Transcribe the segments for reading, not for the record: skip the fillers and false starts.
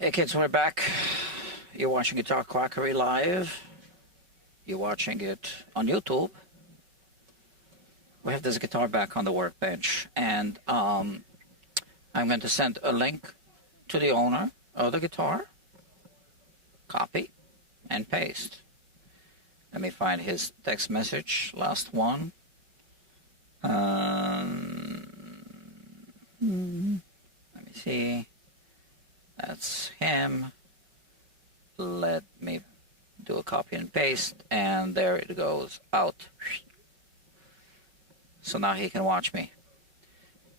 Hey kids, we're back. You're watching Guitar Quackery live. You're watching it on YouTube. We have this guitar back on the workbench, and I'm going to send a link to the owner of the guitar. Copy and paste. Let me find his text message, last one. Let me see. That's him. Let me do a copy and paste, and there it goes out. So now he can watch me.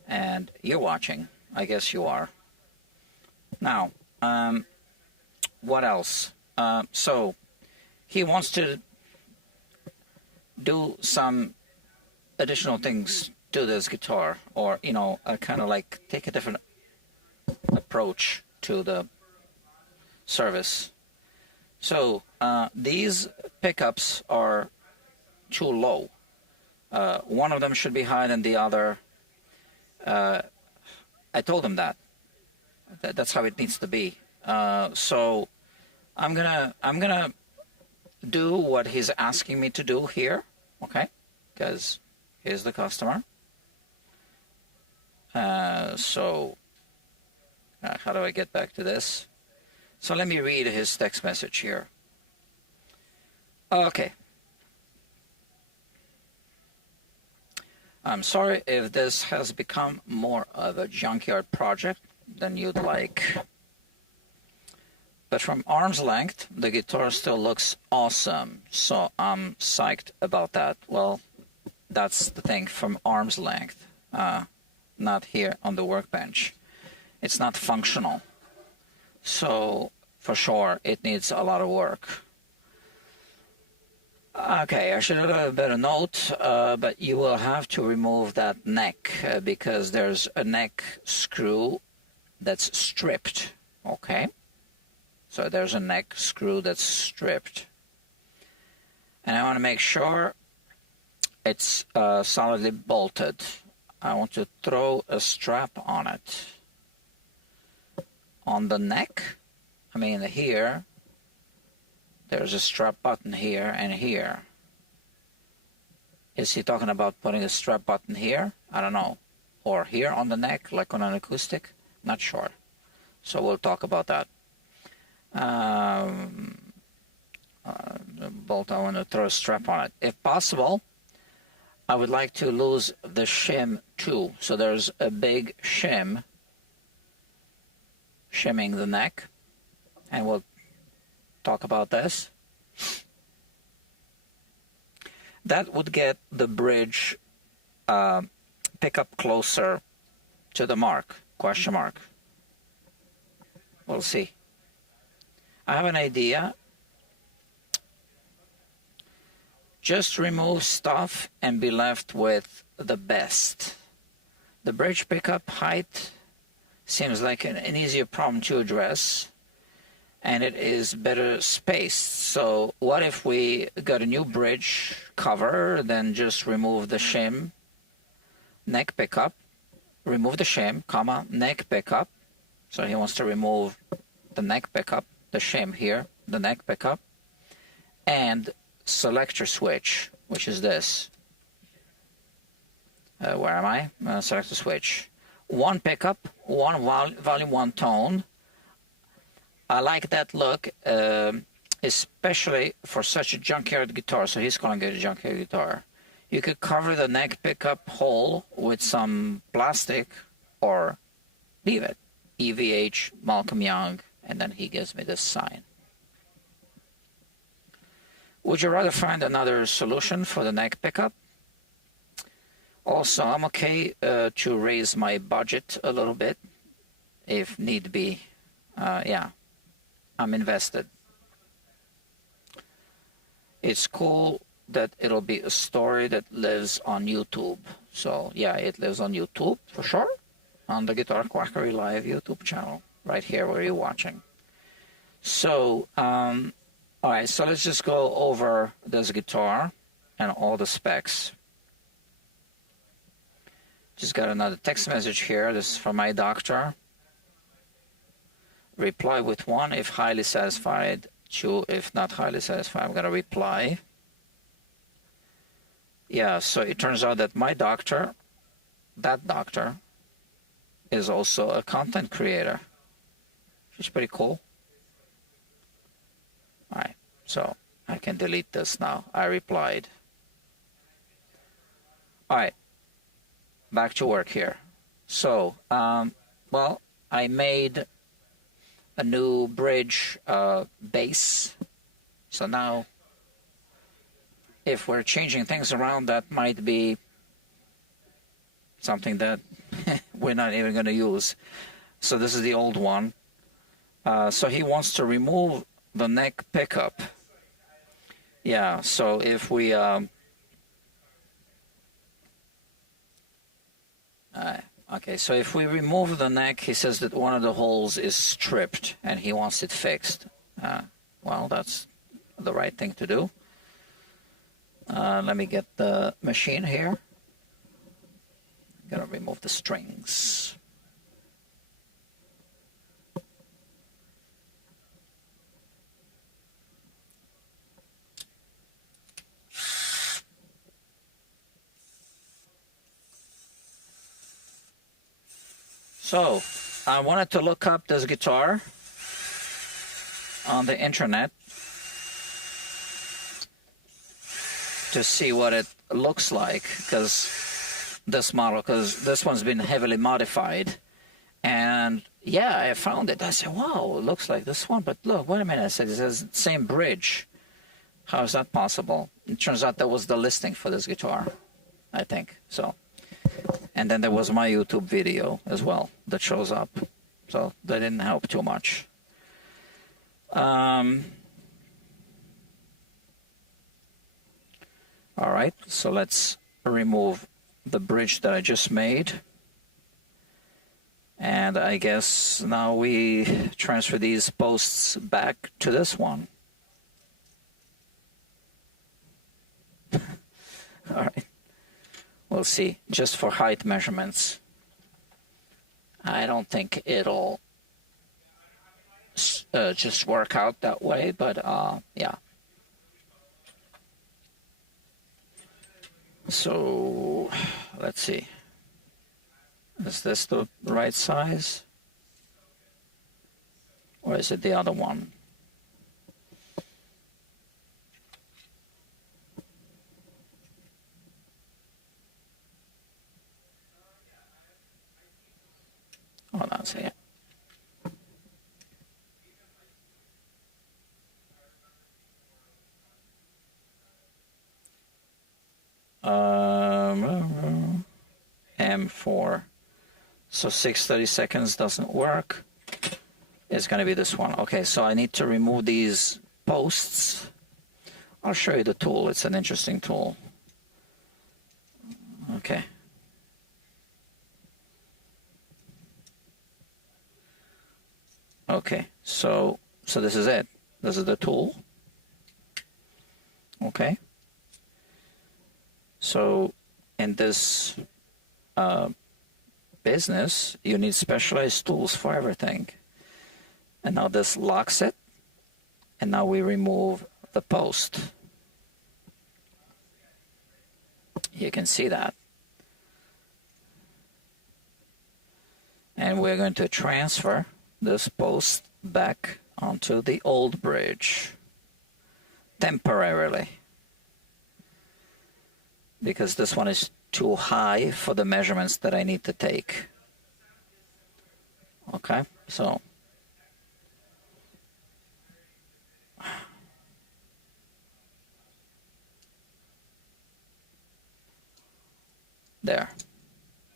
And you're watching. I guess you are. Now, what else? So he wants to do some additional things to this guitar, or, you know, kind of like take a different approach to the service. So these pickups are too low. One of them should be higher than the other. I told him that. That's how it needs to be. So I'm gonna do what he's asking me to do here, okay? Because here's the customer. So how do I get back to this? So let me read his text message here. Okay. I'm sorry if this has become more of a junkyard project than you'd like. But from arm's length, the guitar still looks awesome. So I'm psyched about that. Well, that's the thing, from arm's length, not here on the workbench. It's not functional. So for sure, it needs a lot of work. Okay, I should have a better note, but you will have to remove that neck because there's a neck screw that's stripped, okay? So there's a neck screw that's stripped. And I want to make sure it's solidly bolted. I want to throw a strap on it. On the neck, I mean here, there's a strap button here and here. Is he talking about putting a strap button here? I don't know. Or here on the neck, like on an acoustic? Not sure. So we'll talk about that. The bolt, I want to throw a strap on it. If possible, I would like to lose the shim too. So there's a big shim shimming the neck, and we'll talk about this. That would get the bridge pickup closer to the mark, question mark. We'll see. I have an idea. Just remove stuff and be left with the best. The bridge pickup height seems like an easier problem to address, and it is better spaced. So what if we got a new bridge cover, then just remove the shim, neck pickup, remove the shim, comma, neck pickup. So he wants to remove the neck pickup, the shim here, the neck pickup, and selector switch, which is this. Where am I? Selector switch. One pickup, one volume, one tone. I like that look, especially for such a junkyard guitar. So he's calling it a junkyard guitar. You could cover the neck pickup hole with some plastic or leave it. EVH, Malcolm Young, and then he gives me this sign. Would you rather find another solution for the neck pickup? Also, I'm okay to raise my budget a little bit if need be. Yeah, I'm invested. It's cool that it'll be a story that lives on YouTube. So yeah, it lives on YouTube for sure, on the Guitar Quackery Live YouTube channel, right here where you're watching. So, all right, so let's just go over this guitar and all the specs. Just got another text message here. This is from my doctor. reply with 1 if highly satisfied, 2 if not highly satisfied. I'm gonna reply. Yeah, so it turns out that my doctor, that doctor, is also a content creator, which is pretty cool. All right, so I can delete this now. I replied. All right, back to work here. So, well, I made a new bridge base. So now, if we're changing things around, that might be something that we're not even going to use. So this is the old one. So he wants to remove the neck pickup. Yeah, so if we okay, so if we remove the neck, he says that one of the holes is stripped and he wants it fixed. Well, that's the right thing to do. Let me get the machine here. I'm gonna remove the strings. So, I wanted to look up this guitar on the internet to see what it looks like, because this one's been heavily modified. And yeah, I found it. I said, wow, it looks like this one, but look, wait a minute. I said, it says same bridge. How is that possible? It turns out that was the listing for this guitar, I think. So, and then there was my YouTube video as well that shows up. So that didn't help too much. All right, so let's remove the bridge that I just made. And I guess now we transfer these posts back to this one. All right, we'll see. Just for height measurements, I don't think it'll just work out that way, but yeah. So let's see. Is this the right size? Or is it the other one? Hold on a second. M4. So 6:30 seconds doesn't work. It's going to be this one. Okay, so I need to remove these posts. I'll show you the tool. It's an interesting tool. Okay. Okay, so this is it. This is the tool. Okay. So in this business, you need specialized tools for everything. And now this locks it. And now we remove the post. You can see that. And we're going to transfer this post back onto the old bridge temporarily, because this one is too high for the measurements that I need to take. Okay, so there.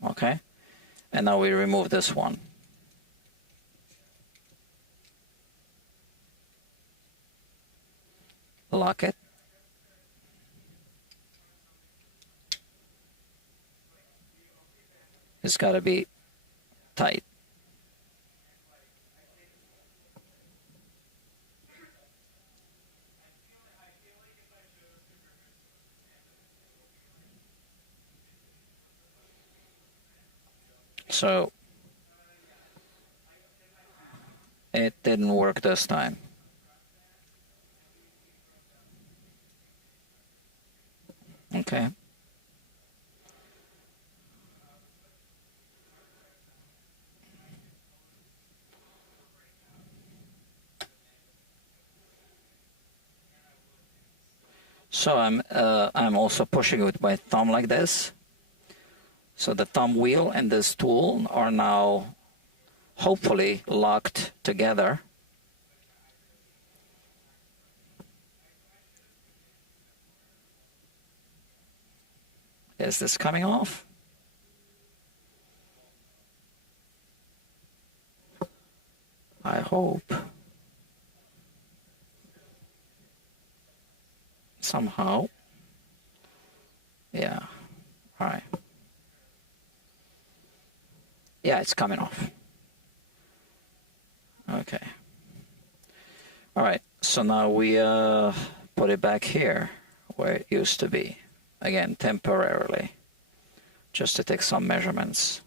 Okay, and now we remove this one. Lock it. It's got to be tight. So it didn't work this time. Okay. So I'm also pushing it with my thumb like this. So the thumb wheel and this tool are now hopefully locked together. Is this coming off? I hope. Somehow. Yeah. All right. Yeah, it's coming off. Okay. All right. So now we put it back here where it used to be. Again, temporarily. Just to take some measurements.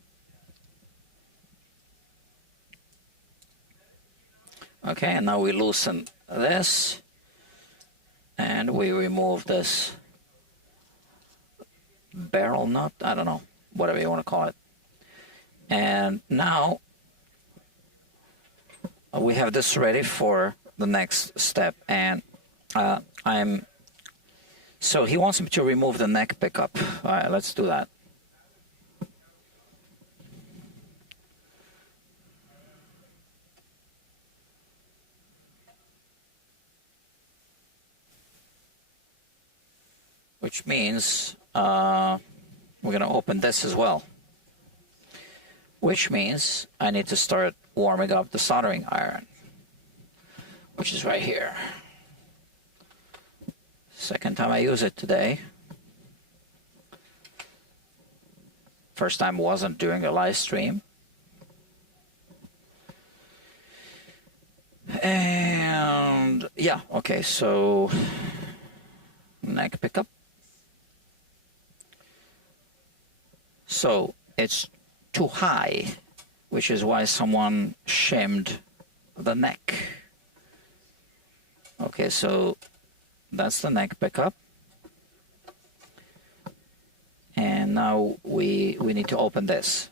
Okay, and now we loosen this. And we remove this barrel nut, I don't know, whatever you want to call it. And now we have this ready for the next step. And so he wants me to remove the neck pickup. All right, let's do that. Which means we're going to open this as well. Which means I need to start warming up the soldering iron, which is right here. Second time I use it today. First time wasn't during a live stream. And yeah, okay, so neck pickup. So it's too high, which is why someone shimmed the neck. Okay, so that's the neck pickup. And now we need to open this.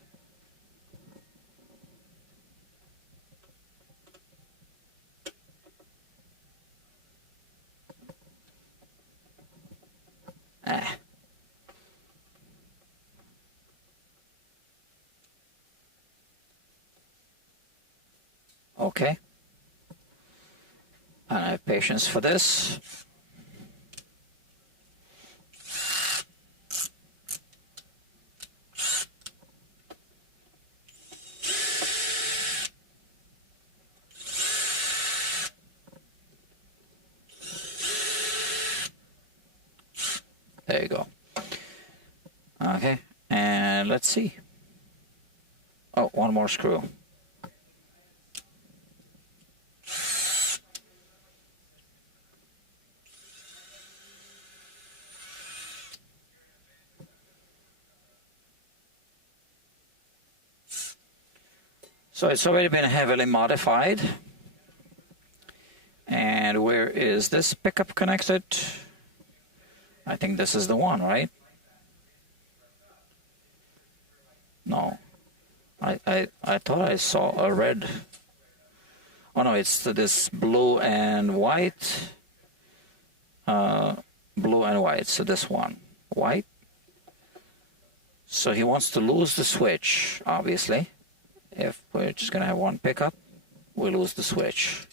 Okay. And I have patience for this. There you go. Okay, and let's see. Oh, one more screw. So it's already been heavily modified. And where is this pickup connected? I think this is the one, right? No. I thought I saw a red. Oh no, it's this blue and white. Blue and white, so this one. White. So he wants to lose the switch, obviously. If we're just going to have one pickup, we lose the switch.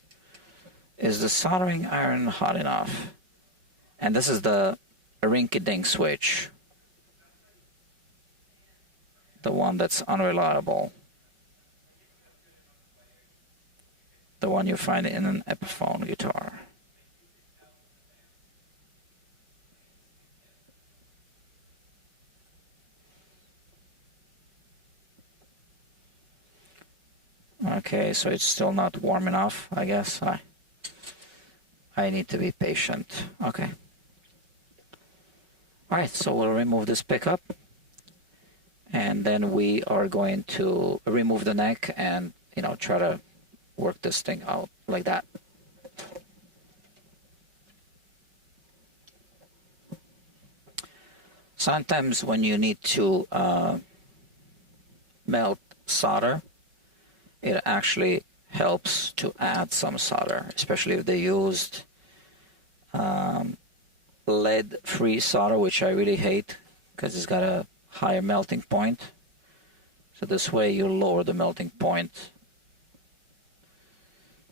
Is the soldering iron hot enough? And this is the rinky-dink switch. The one that's unreliable. The one you find in an Epiphone guitar. Okay, so it's still not warm enough, I guess. I need to be patient. Okay. All right, so we'll remove this pickup. And then we are going to remove the neck and, try to work this thing out like that. Sometimes when you need to melt solder, it actually helps to add some solder, especially if they used lead-free solder, which I really hate because it's got a higher melting point. So this way you lower the melting point.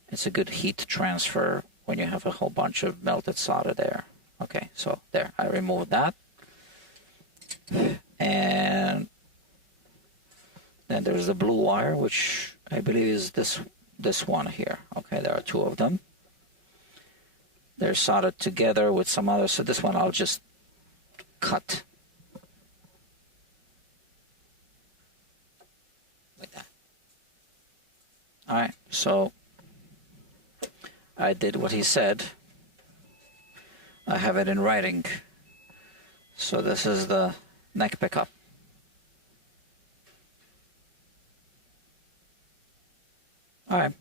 It's a good heat transfer when you have a whole bunch of melted solder there. Okay, so there, I removed that. And then there's the blue wire, which I believe is this one here. Okay, there are two of them. They're soldered together with some others, so this one I'll just cut like that. All right, so I did what he said. I have it in writing. So this is the neck pickup. All right.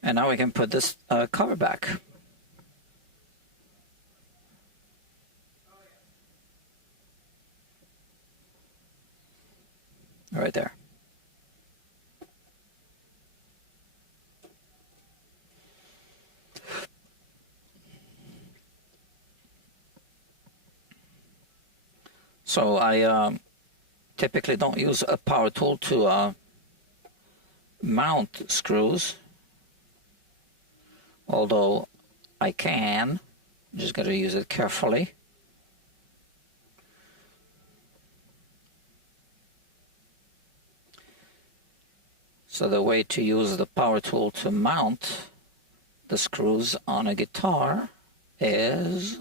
And now we can put this cover back. Right there. So I typically don't use a power tool to mount screws, although I can. Just got to use it carefully. So the way to use the power tool to mount the screws on a guitar is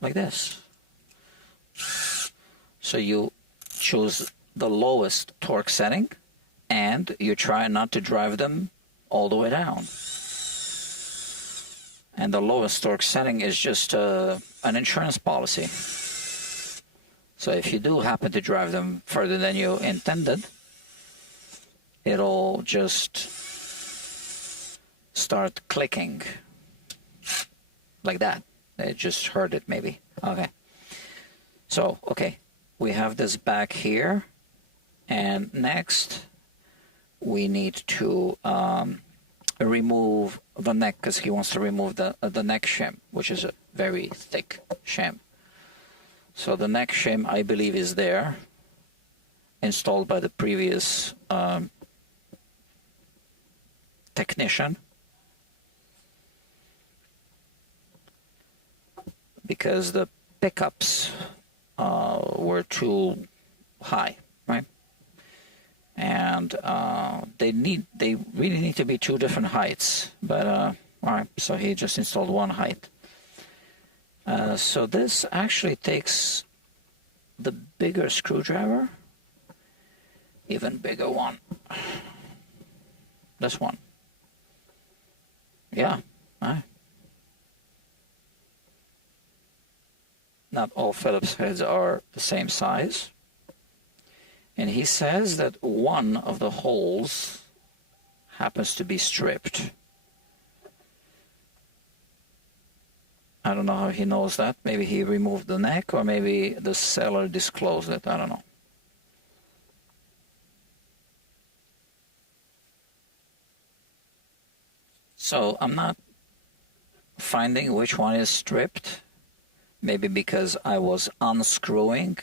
like this. So you choose the lowest torque setting and you try not to drive them all the way down. And the lowest torque setting is just an insurance policy. So if you do happen to drive them further than you intended, it'll just start clicking like that. It just heard it maybe. Okay. So, okay, we have this back here, and next we need to remove the neck, because he wants to remove the neck shim, which is a very thick shim. So the neck shim, I believe, is there, installed by the previous technician, because the pickups were too high, right? And they really need to be two different heights. But all right, so he just installed one height. So this actually takes the bigger screwdriver, even bigger one. This one. Yeah. All right. Not all Phillips heads are the same size. And he says that one of the holes happens to be stripped. I don't know how he knows that. Maybe he removed the neck, or maybe the seller disclosed it. I don't know. So I'm not finding which one is stripped. Maybe because I was unscrewing,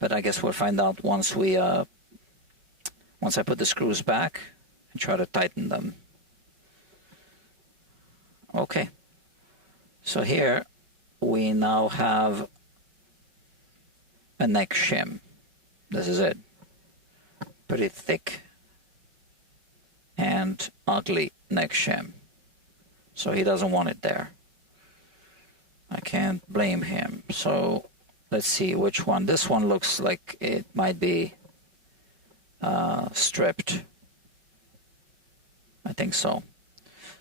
but I guess we'll find out once I put the screws back and try to tighten them. Okay, so here we now have a neck shim. This is it. Pretty thick and ugly neck shim. So he doesn't want it there. I can't blame him. So let's see which one. This one looks like it might be stripped. I think so.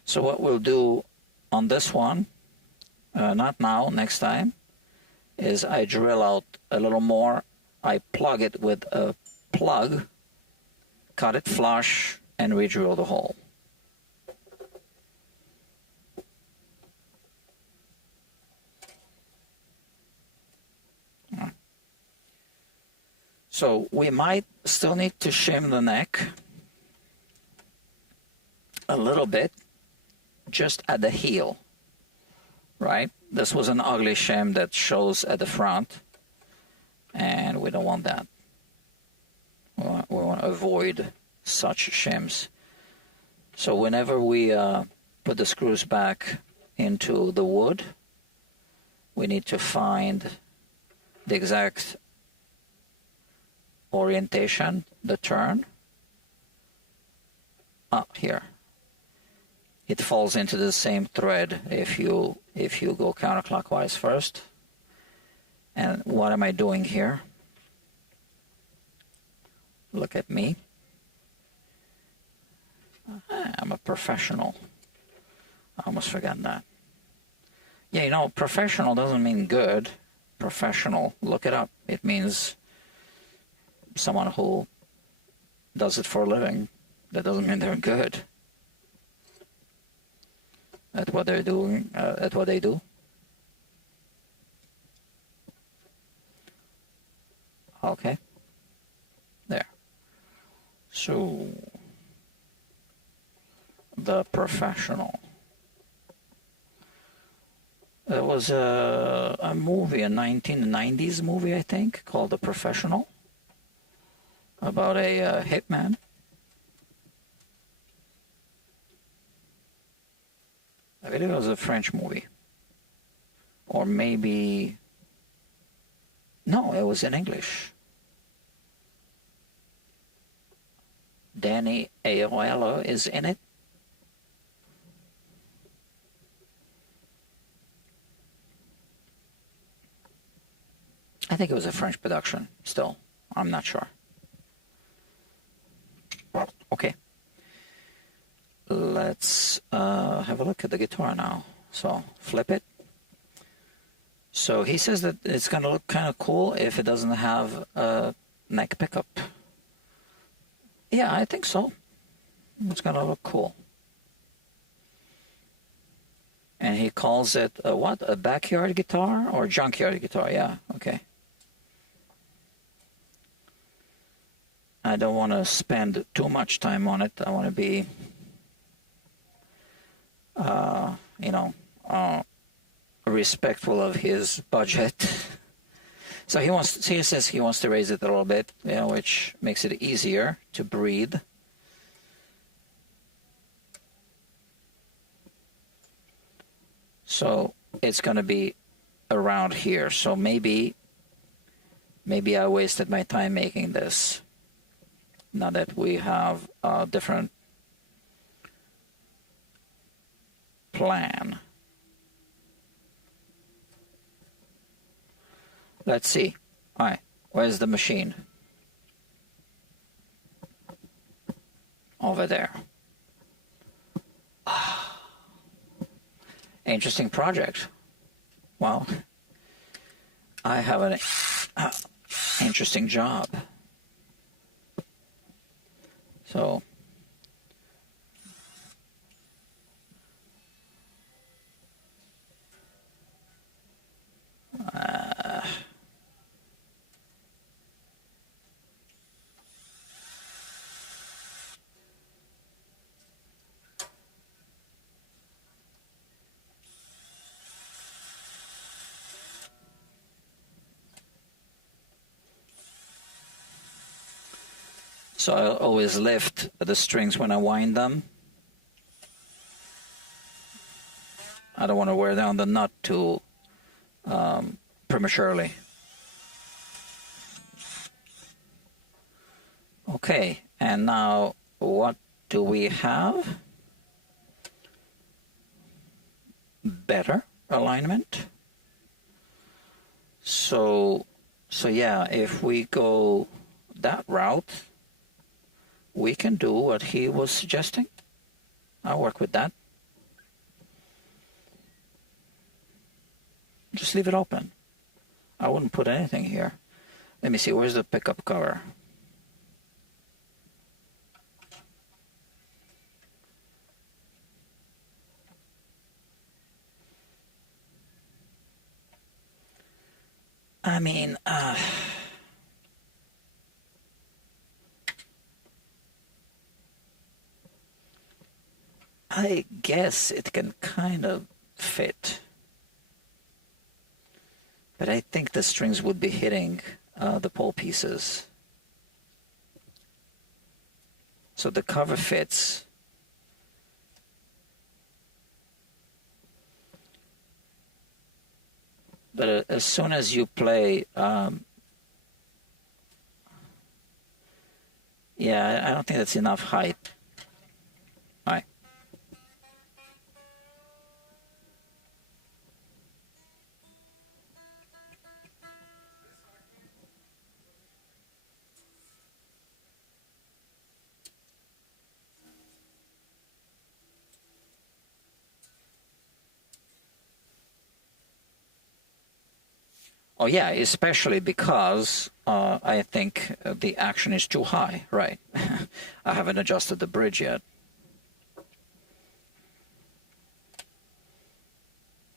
So what we'll do on this one, not now, next time, is I drill out a little more. I plug it with a plug, cut it flush, and re-drill the hole. So we might still need to shim the neck a little bit, just at the heel, right? This was an ugly shim that shows at the front, and we don't want that. We want to avoid such shims. So whenever we put the screws back into the wood, we need to find the exact orientation, the turn. Here. It falls into the same thread if you go counterclockwise first. And what am I doing here? Look at me. I'm a professional. I almost forgot that. Yeah, you know, professional doesn't mean good. Professional, look it up. It means someone who does it for a living. That doesn't mean they're good at what they're doing, at what they do. Okay. There. So, the professional. There was a movie, a 1990s movie, I think, called The Professional, about a hitman. I believe it was a French movie. Or maybe... No, it was in English. Danny Aiello is in it. I think it was a French production, still. I'm not sure. Okay. Let's have a look at the guitar now. So, flip it. So he says that it's going to look kind of cool if it doesn't have a neck pickup. Yeah, I think so. It's going to look cool. And he calls it a what? A backyard guitar or junkyard guitar? Yeah, okay. I don't want to spend too much time on it. I want to be, respectful of his budget. So he says he wants to raise it a little bit, which makes it easier to breathe. So it's going to be around here. So maybe I wasted my time making this. Now that we have a different plan. Let's see. All right, where's the machine? Over there. Interesting project. Well, I have an interesting job. So, so I'll always lift the strings when I wind them. I don't want to wear down the nut too prematurely. Okay, and now what do we have? Better alignment. So yeah, if we go that route, we can do what he was suggesting. I'll work with that. Just leave it open. I wouldn't put anything here. Let me see, where's the pickup cover? I mean, I guess it can kind of fit. But I think the strings would be hitting the pole pieces. So the cover fits. But as soon as you play, yeah, I don't think that's enough height. All right. Oh yeah, especially because I think the action is too high, right? I haven't adjusted the bridge yet.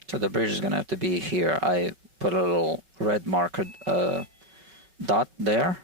So the bridge is going to have to be here. I put a little red marker dot there.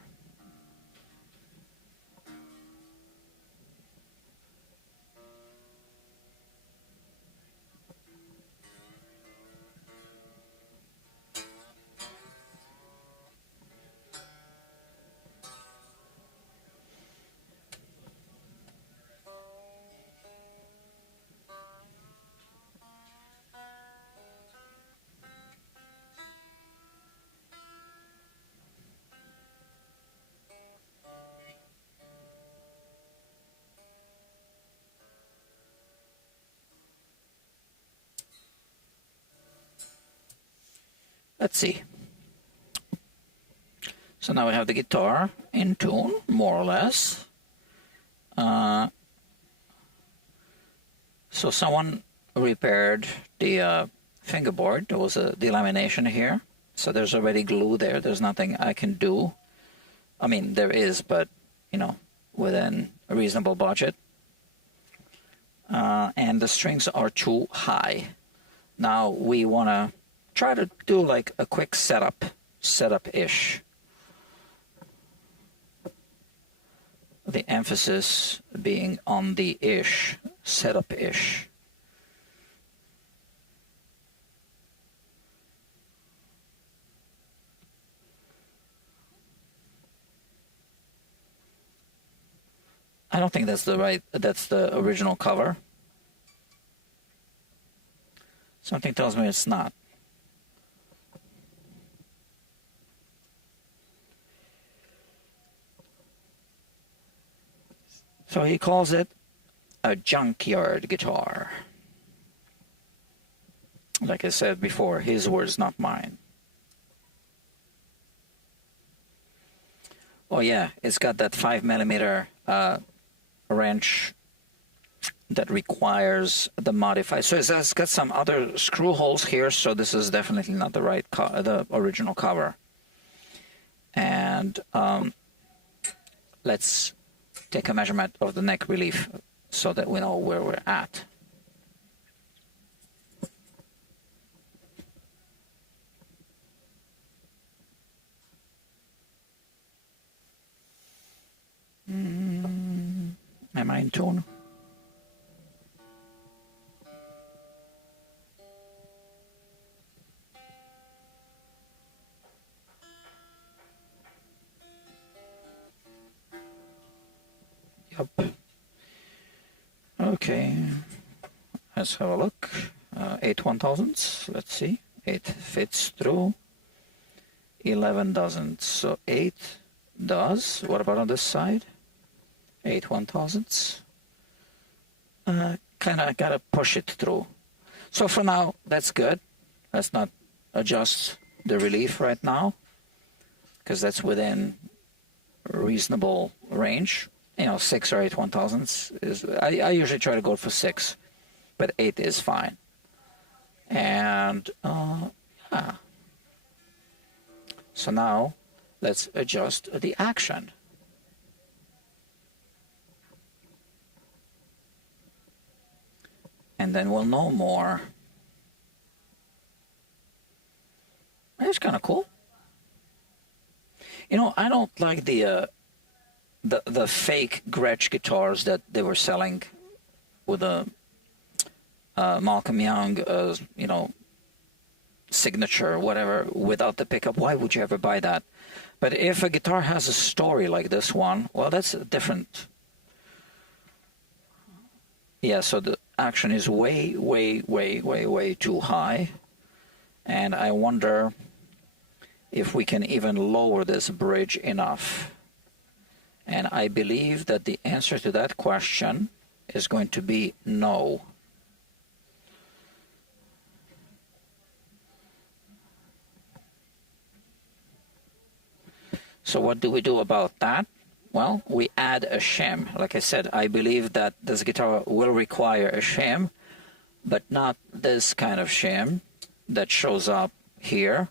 Let's see. So now we have the guitar in tune, more or less. So someone repaired the fingerboard. There was a delamination here. So there's already glue there. There's nothing I can do. I mean, there is, but, you know, within a reasonable budget. And the strings are too high. Now we want to try to do like a quick setup-ish. The emphasis being on the ish, setup-ish. I don't think that's the original cover. Something tells me it's not. So he calls it a junkyard guitar. Like I said before, his words, not mine. Oh yeah, it's got that 5mm wrench that requires the modified. So it's got some other screw holes here, so this is definitely not the right the original cover. And let's take a measurement of the neck relief so that we know where we're at. Am I in tune? Yep. Okay. Let's have a look. 8 1/1000s. Let's see. 8 fits through. 11 doesn't. So 8 does. What about on this side? 8 1/1000s. Kind of got to push it through. So for now, that's good. Let's not adjust the relief right now, because that's within a reasonable range. you know, 6 or 8 1,000ths is, I usually try to go for 6, but 8 is fine. And yeah. So now let's adjust the action. And then we'll know more. That's kind of cool. You know, I don't like the fake Gretsch guitars that they were selling with a Malcolm Young, you know, signature or whatever without the pickup. Why would you ever buy that? But if a guitar has a story like this one, well, that's a different. Yeah, so the action is way, way, way, way, way too high. And I wonder if we can even lower this bridge enough. And I believe that the answer to that question is going to be no. So what do we do about that? Well, we add a shim. Like I said, I believe that this guitar will require a shim, but not this kind of shim that shows up here,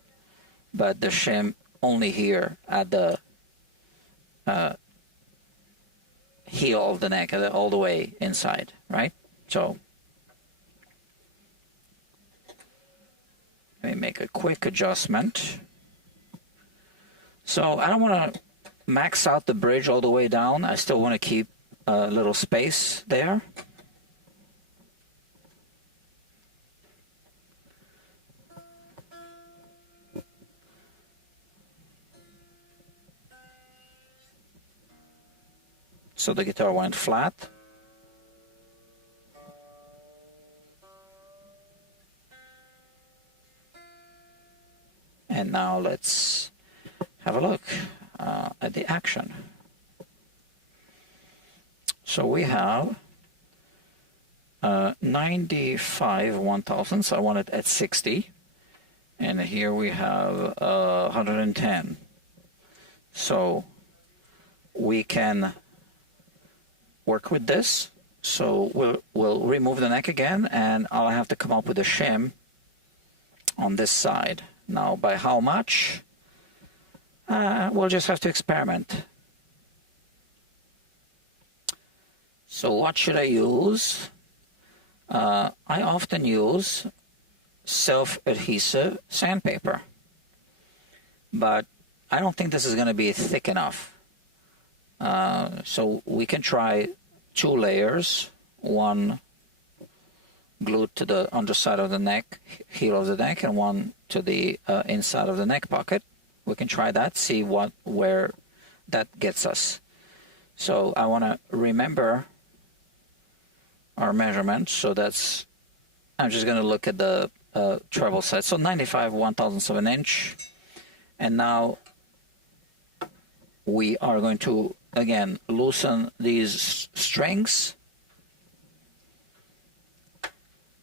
but the shim only here at the heel of the neck, all the way inside, right? So let me make a quick adjustment. So I don't want to max out the bridge all the way down. I still want to keep a little space there. So the guitar went flat. And now let's have a look at the action. So we have 95 1,000ths. I want it at 60. And here we have 110. So we can work with this. So we'll remove the neck again, and I'll have to come up with a shim on this side. Now, by how much? We'll just have to experiment. So what should I use? I often use self-adhesive sandpaper, but I don't think this is going to be thick enough. So we can try 2 layers, one glued to the underside of the neck, heel of the neck, and one to the inside of the neck pocket. We can try that, see where that gets us. So I want to remember our measurement. So that's, I'm just going to look at the treble set. So 95 1,000ths of an inch. And now we are going to, again, loosen these strings.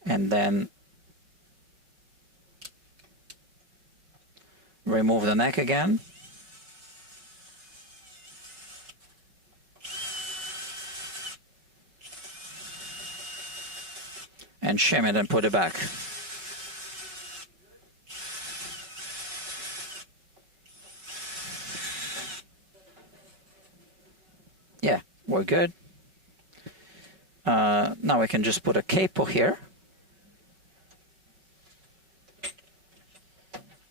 And then remove the neck again. And shim it and put it back. Yeah, we're good. Now we can just put a capo here,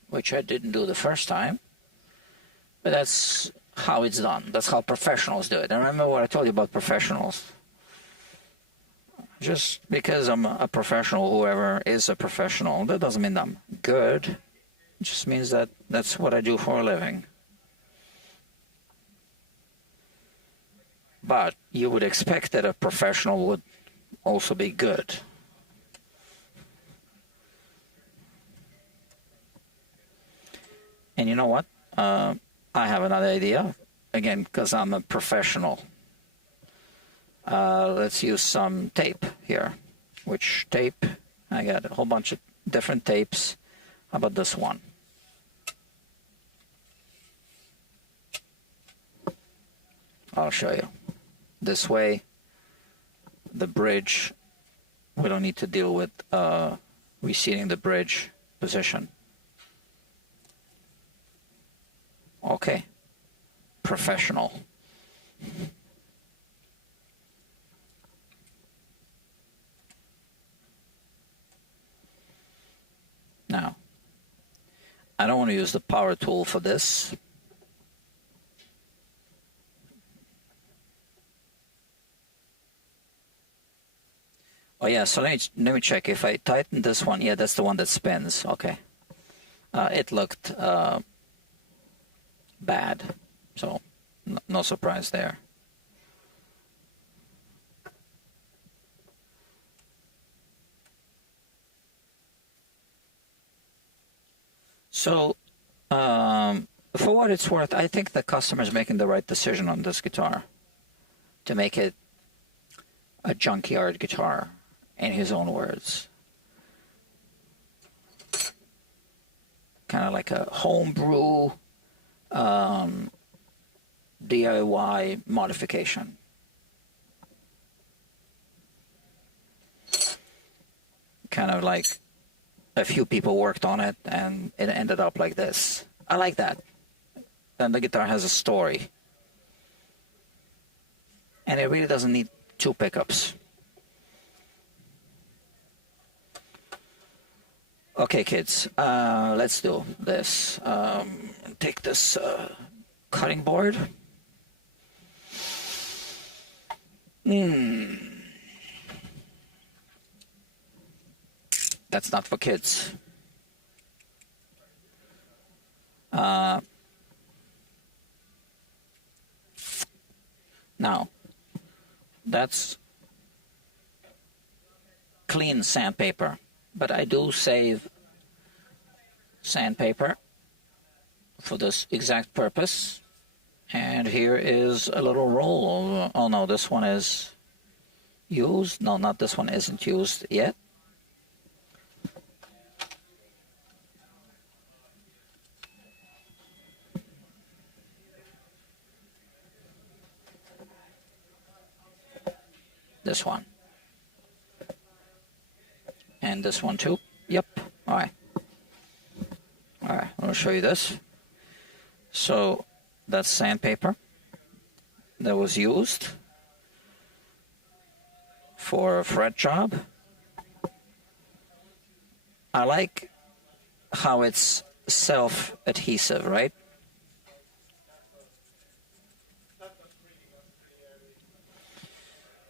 which I didn't do the first time, but that's how it's done. That's how professionals do it. And remember what I told you about professionals. Just because I'm a professional, whoever is a professional, that doesn't mean I'm good. It just means that that's what I do for a living. But you would expect that a professional would also be good. And you know what? I have another idea. Again, because I'm a professional. Let's use some tape here. Which tape? I got a whole bunch of different tapes. How about this one? I'll show you. This way, the bridge, we don't need to deal with reseating the bridge position. Okay, professional. Now, I don't want to use the power tool for this. Oh yeah, so let me check. If I tighten this one, yeah, that's the one that spins. Okay. It looked bad, so no surprise there. So, for what it's worth, I think the customer's making the right decision on this guitar to make it a junkyard guitar, in his own words. Kind of like a homebrew DIY modification. Kind of like a few people worked on it and it ended up like this. I like that. Then the guitar has a story. And it really doesn't need two pickups. Okay, kids, let's do this. Take this cutting board. That's not for kids. Now, that's clean sandpaper, but I do save sandpaper for this exact purpose. And here is a little roll. Oh no, this one is used. No, not this one isn't used yet. This one. And this one too. Yep. All right. All right. I'll show you this. So that's sandpaper that was used for a fret job. I like how it's self-adhesive, right?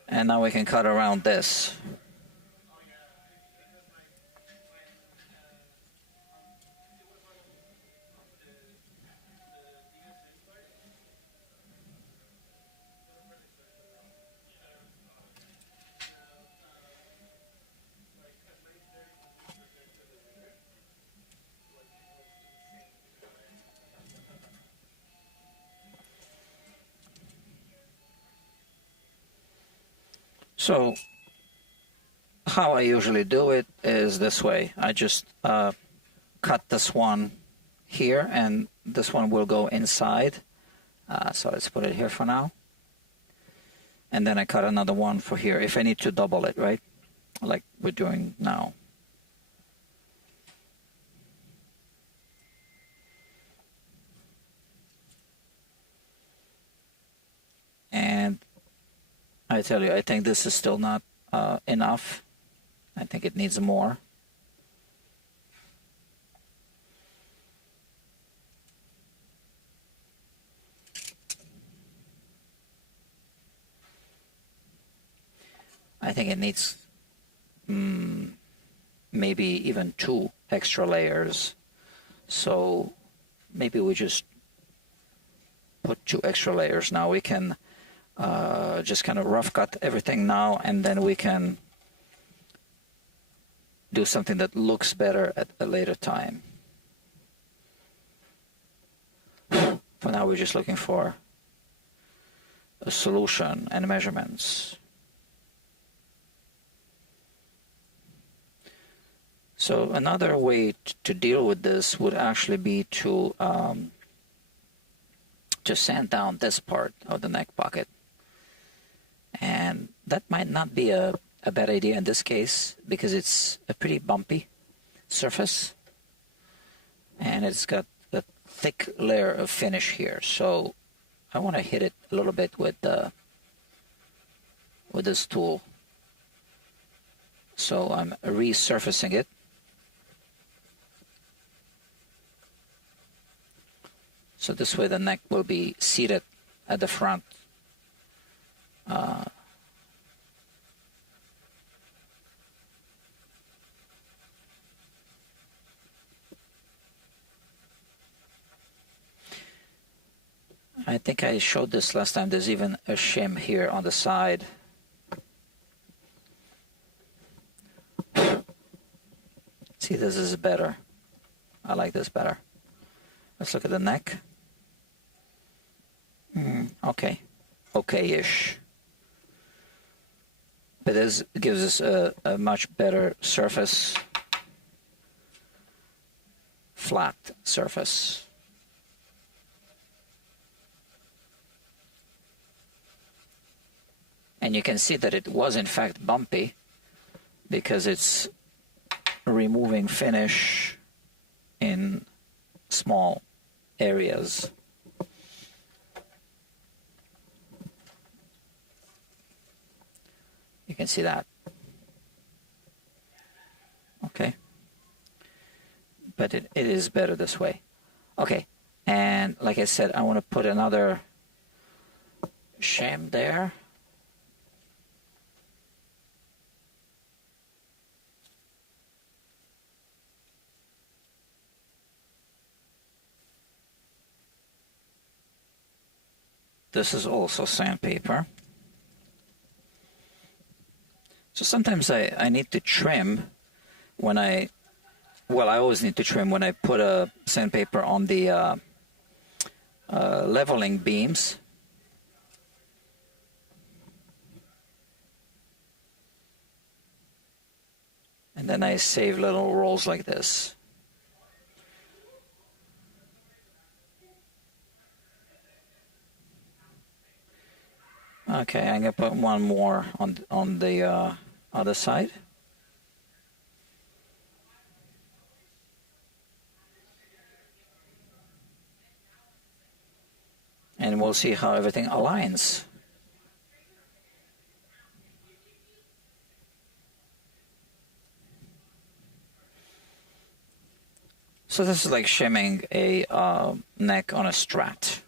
And now we can cut around this. So how I usually do it is this way. I just cut this one here, and this one will go inside. So let's put it here for now. And then I cut another one for here if I need to double it, right? Like we're doing now. And I tell you, I think this is still not enough. I think it needs more. I think it needs maybe even 2 extra layers. So maybe we just put 2 extra layers. Now we can just kind of rough cut everything now, and then we can do something that looks better at a later time. For now, we're just looking for a solution and measurements. So another way to deal with this would actually be to sand down this part of the neck pocket. And that might not be a bad idea in this case because it's a pretty bumpy surface and it's got a thick layer of finish here. So I want to hit it a little bit with this tool. So I'm resurfacing it. So this way the neck will be seated at the front. I think I showed this last time. There's even a shim here on the side. See, this is better. I like this better. Let's look at the neck. Okay. Okay-ish. But this gives us a much better surface. Flat surface. And you can see that it was in fact bumpy because it's removing finish in small areas. You can see that. Okay. But it is better this way. Okay. And like I said, I want to put another shim there. This is also sandpaper. So sometimes I need to trim when I always need to trim when I put a sandpaper on the leveling beams. And then I save little rolls like this. Okay, I'm gonna put one more on the other side. And we'll see how everything aligns. So this is like shimming a neck on a strat.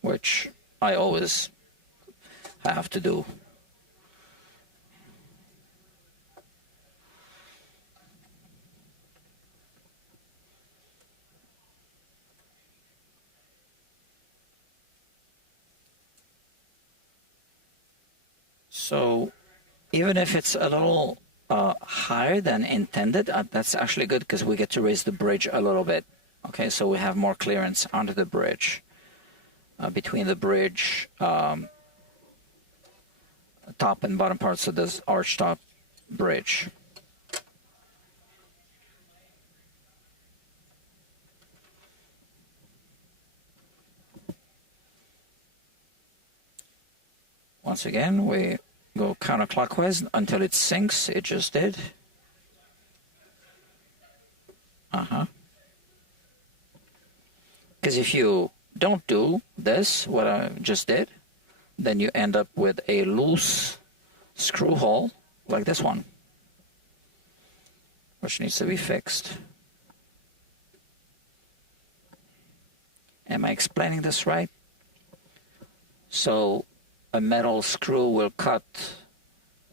Which I always have to do. So even if it's a little higher than intended, that's actually good because we get to raise the bridge a little bit. Okay, so we have more clearance onto the bridge. Between the bridge, top and bottom parts of this archtop bridge. Once again, we go counterclockwise until it sinks. It just did. Because if you don't do this, what I just did, then you end up with a loose screw hole like this one, which needs to be fixed. Am I explaining this right? So a metal screw will cut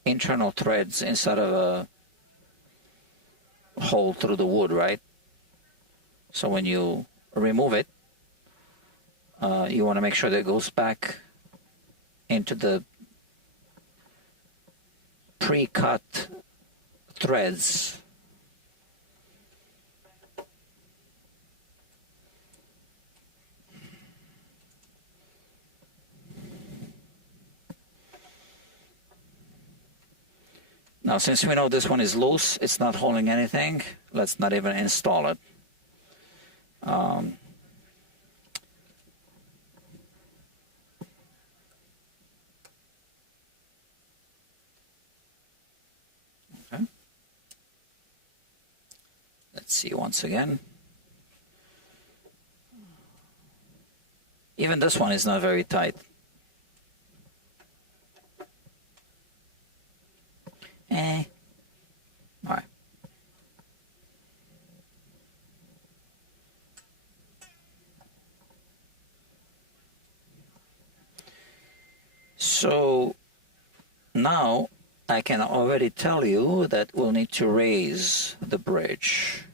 internal threads inside of a hole through the wood, right? So when you remove it, you want to make sure that it goes back into the pre-cut threads. Now, since we know this one is loose, it's not holding anything, let's not even install it. see once again. Even this one is not very tight. All right. So now I can already tell you that we'll need to raise the bridge.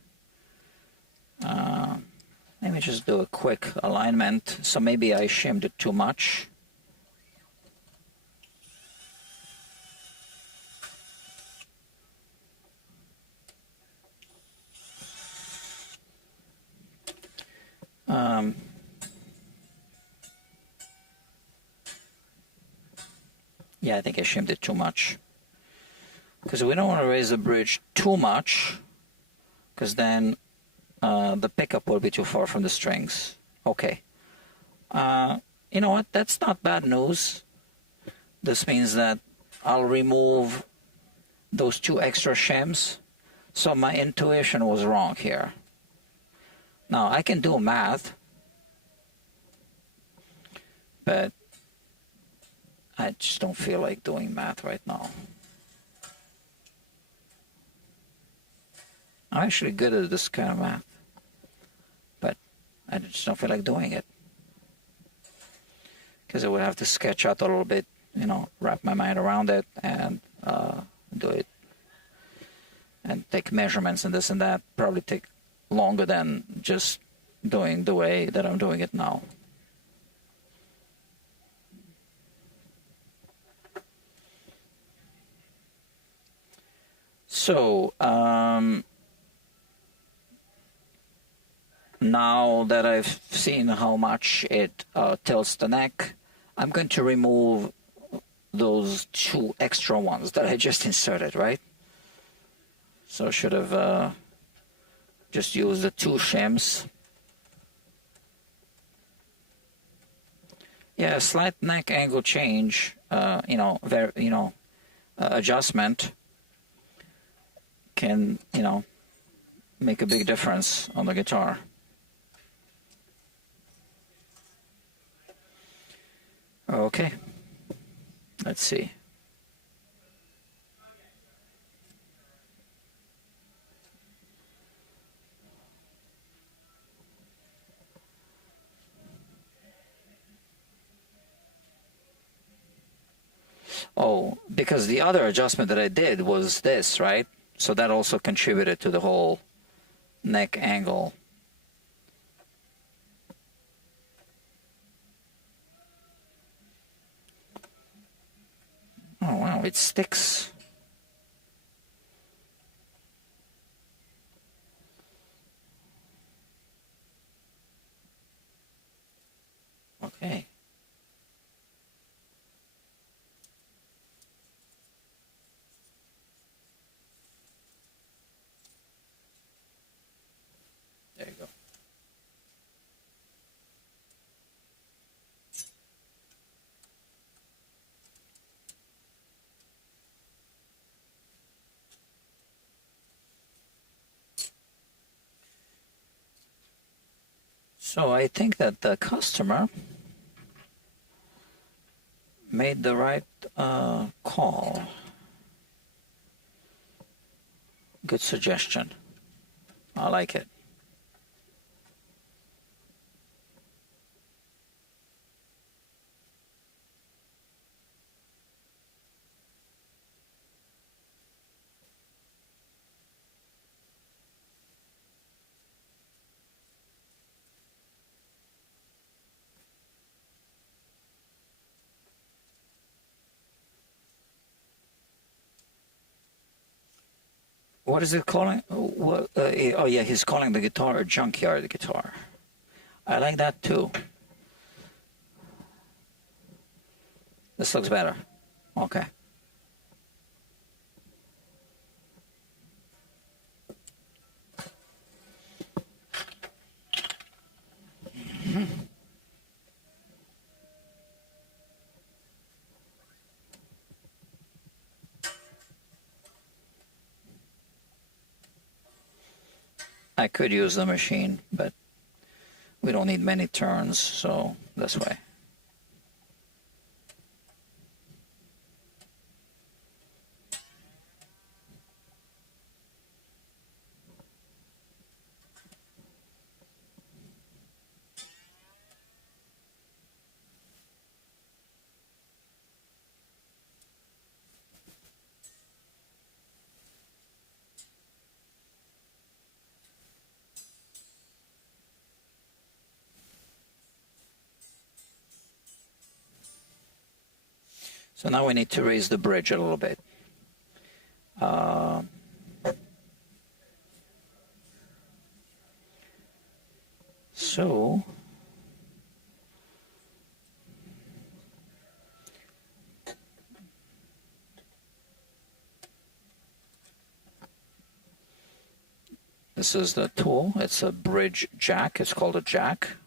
Let me just do a quick alignment. So maybe I shimmed it too much. Yeah, I think I shimmed it too much. Because we don't want to raise the bridge too much, because then the pickup will be too far from the strings. Okay. You know what? That's not bad news. This means that I'll remove those 2 extra shims. So my intuition was wrong here. Now I can do math, but I just don't feel like doing math right now. I'm actually good at this kind of math, but I just don't feel like doing it. Because I would have to sketch out a little bit, you know, wrap my mind around it and do it. And take measurements and this and that. Probably take longer than just doing the way that I'm doing it now. So, now that I've seen how much it tilts the neck, I'm going to remove those 2 extra ones that I just inserted, right? So I should have just used the 2 shims. Yeah, a slight neck angle change, adjustment can, make a big difference on the guitar. Okay, let's see. Oh, because the other adjustment that I did was this, right? So that also contributed to the whole neck angle. Oh, wow, it sticks. Okay. There you go. So I think that the customer made the right call. Good suggestion. I like it. What is it calling? What, oh yeah, he's calling the guitar a junkyard guitar. I like that too. This looks better. Okay. I could use the machine, but we don't need many turns, so this way. So now we need to raise the bridge a little bit. So this is the tool. It's a bridge jack. It's called a jack.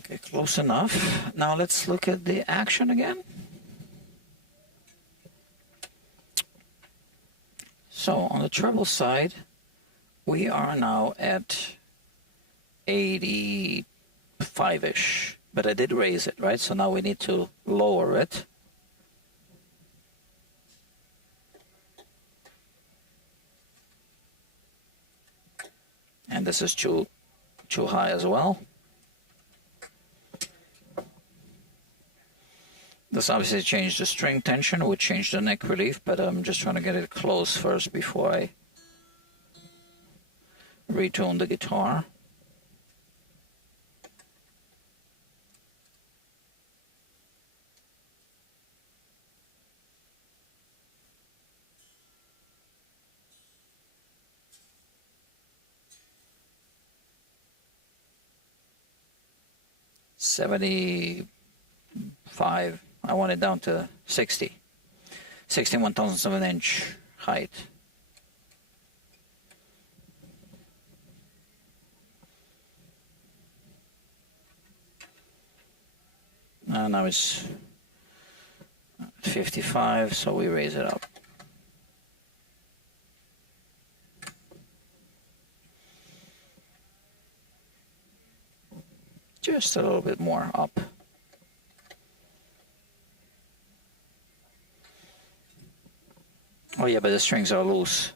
Okay, close enough. Now let's look at the action again. So on the treble side, we are now at 85-ish, but I did raise it, right? So now we need to lower it. And this is too high as well. This obviously changed the string tension, it would change the neck relief, but I'm just trying to get it close first before I retune the guitar. $75. I want it down to 60. 61,000ths of an inch height. Now it's 55, so we raise it up. Just a little bit more up. Oh yeah, but the strings are loose.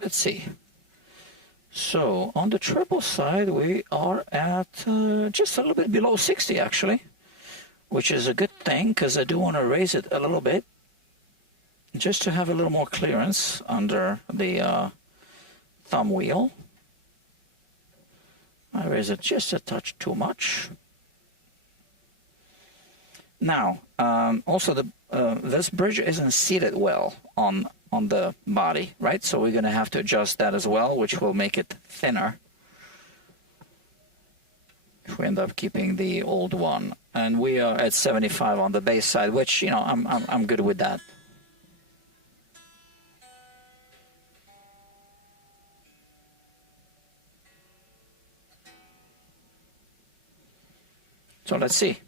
let's see. So on the treble side, we are at just a little bit below 60 actually, which is a good thing because I do want to raise it a little bit just to have a little more clearance under the thumb wheel. I raise it just a touch too much. Now, also this bridge isn't seated well on the body, right? So we're going to have to adjust that as well, which will make it thinner if we end up keeping the old one. And we are at 75 on the base side, which, you know, I'm good with that. So let's see.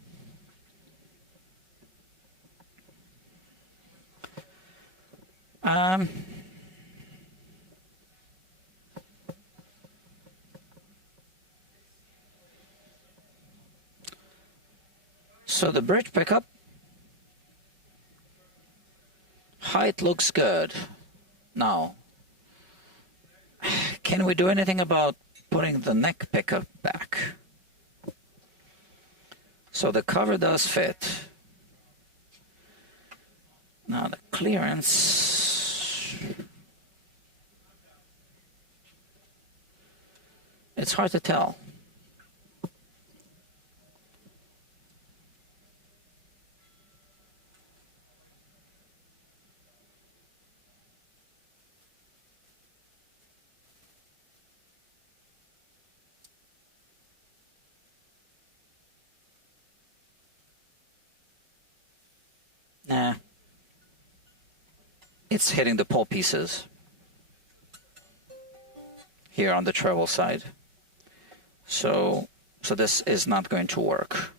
So the bridge pickup height looks good. Now, can we do anything about putting the neck pickup back? So the cover does fit. Now the clearance, it's hard to tell. Nah. It's hitting the pole pieces here on the treble side. So this is not going to work.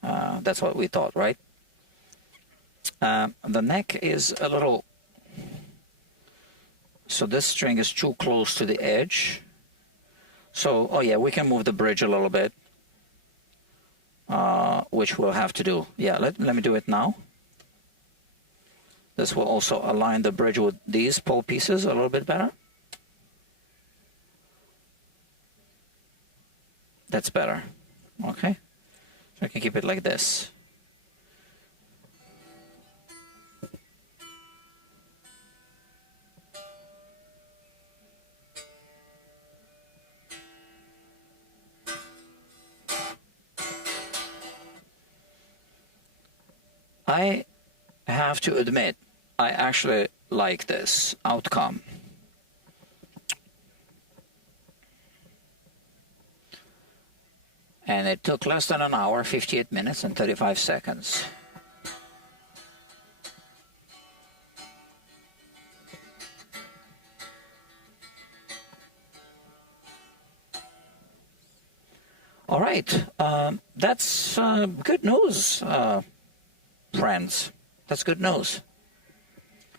That's what we thought, right? The neck is a little... So this string is too close to the edge. So, oh yeah, we can move the bridge a little bit, which we'll have to do. Yeah, let me do it now. This will also align the bridge with these pole pieces a little bit better. That's better. Okay. So I can keep it like this. I have to admit, I actually like this outcome. And it took less than an hour, 58 minutes and 35 seconds. All right, that's good news, friends. That's good news.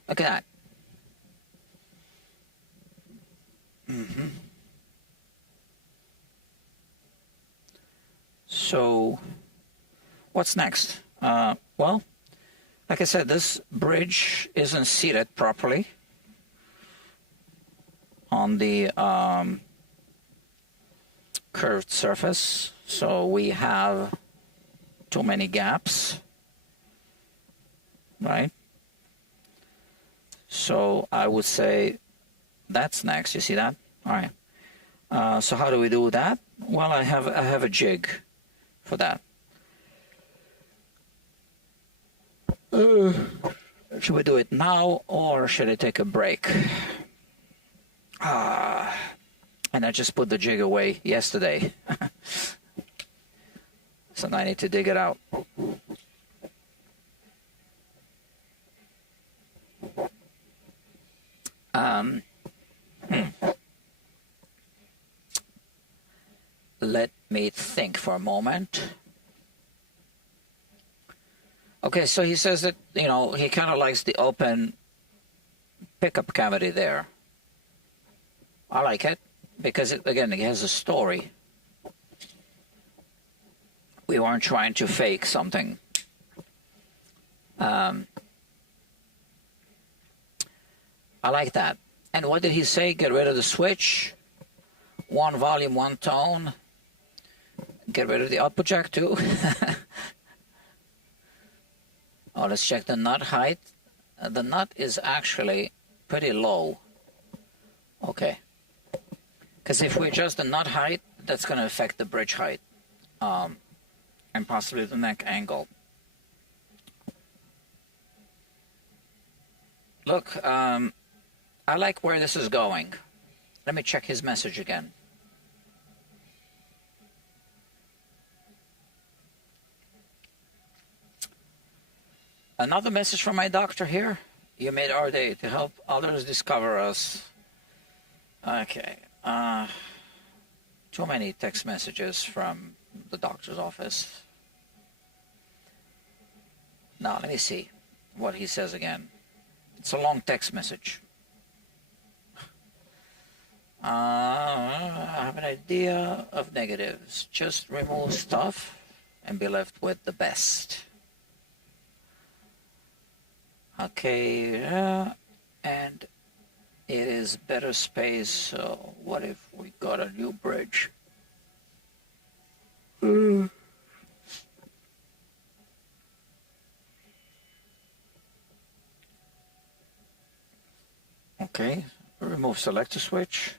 Look at that. So, what's next? Well, like I said, this bridge isn't seated properly on the curved surface, so we have too many gaps, right? So I would say that's next. You see that? All right. So how do we do that? Well, I have a jig for that. Should we do it now or should I take a break? And I just put the jig away yesterday. So now I need to dig it out. Let me think for a moment. Okay, so he says that, you know, he kind of likes the open pickup cavity there. I like it because, again, it has a story. We weren't trying to fake something. I like that. And what did he say? Get rid of the switch. One volume, one tone. Get rid of the output jack too. Oh, let's check the nut height. The nut is actually pretty low. Okay. Because if we adjust the nut height, that's going to affect the bridge height. And possibly the neck angle. Look, I like where this is going. Let me check his message again. Another message from my doctor here. You made our day to help others discover us. Okay. Too many text messages from the doctor's office. Now, let me see what he says again. It's a long text message. I have an idea of negatives. Just remove stuff and be left with the best. Okay, and it is better space, so what if we got a new bridge? Okay, remove selector switch.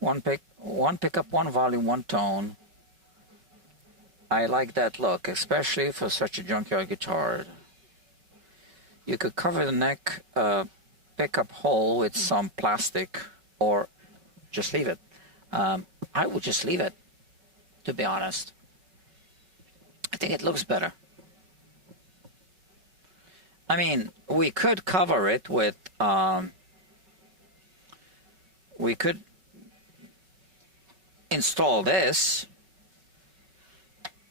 One pickup, one volume, one tone. I like that look, especially for such a junkyard guitar. You could cover the neck pickup hole with some plastic, or just leave it. I would just leave it, to be honest. I think it looks better. I mean, we could cover it with, we could install this,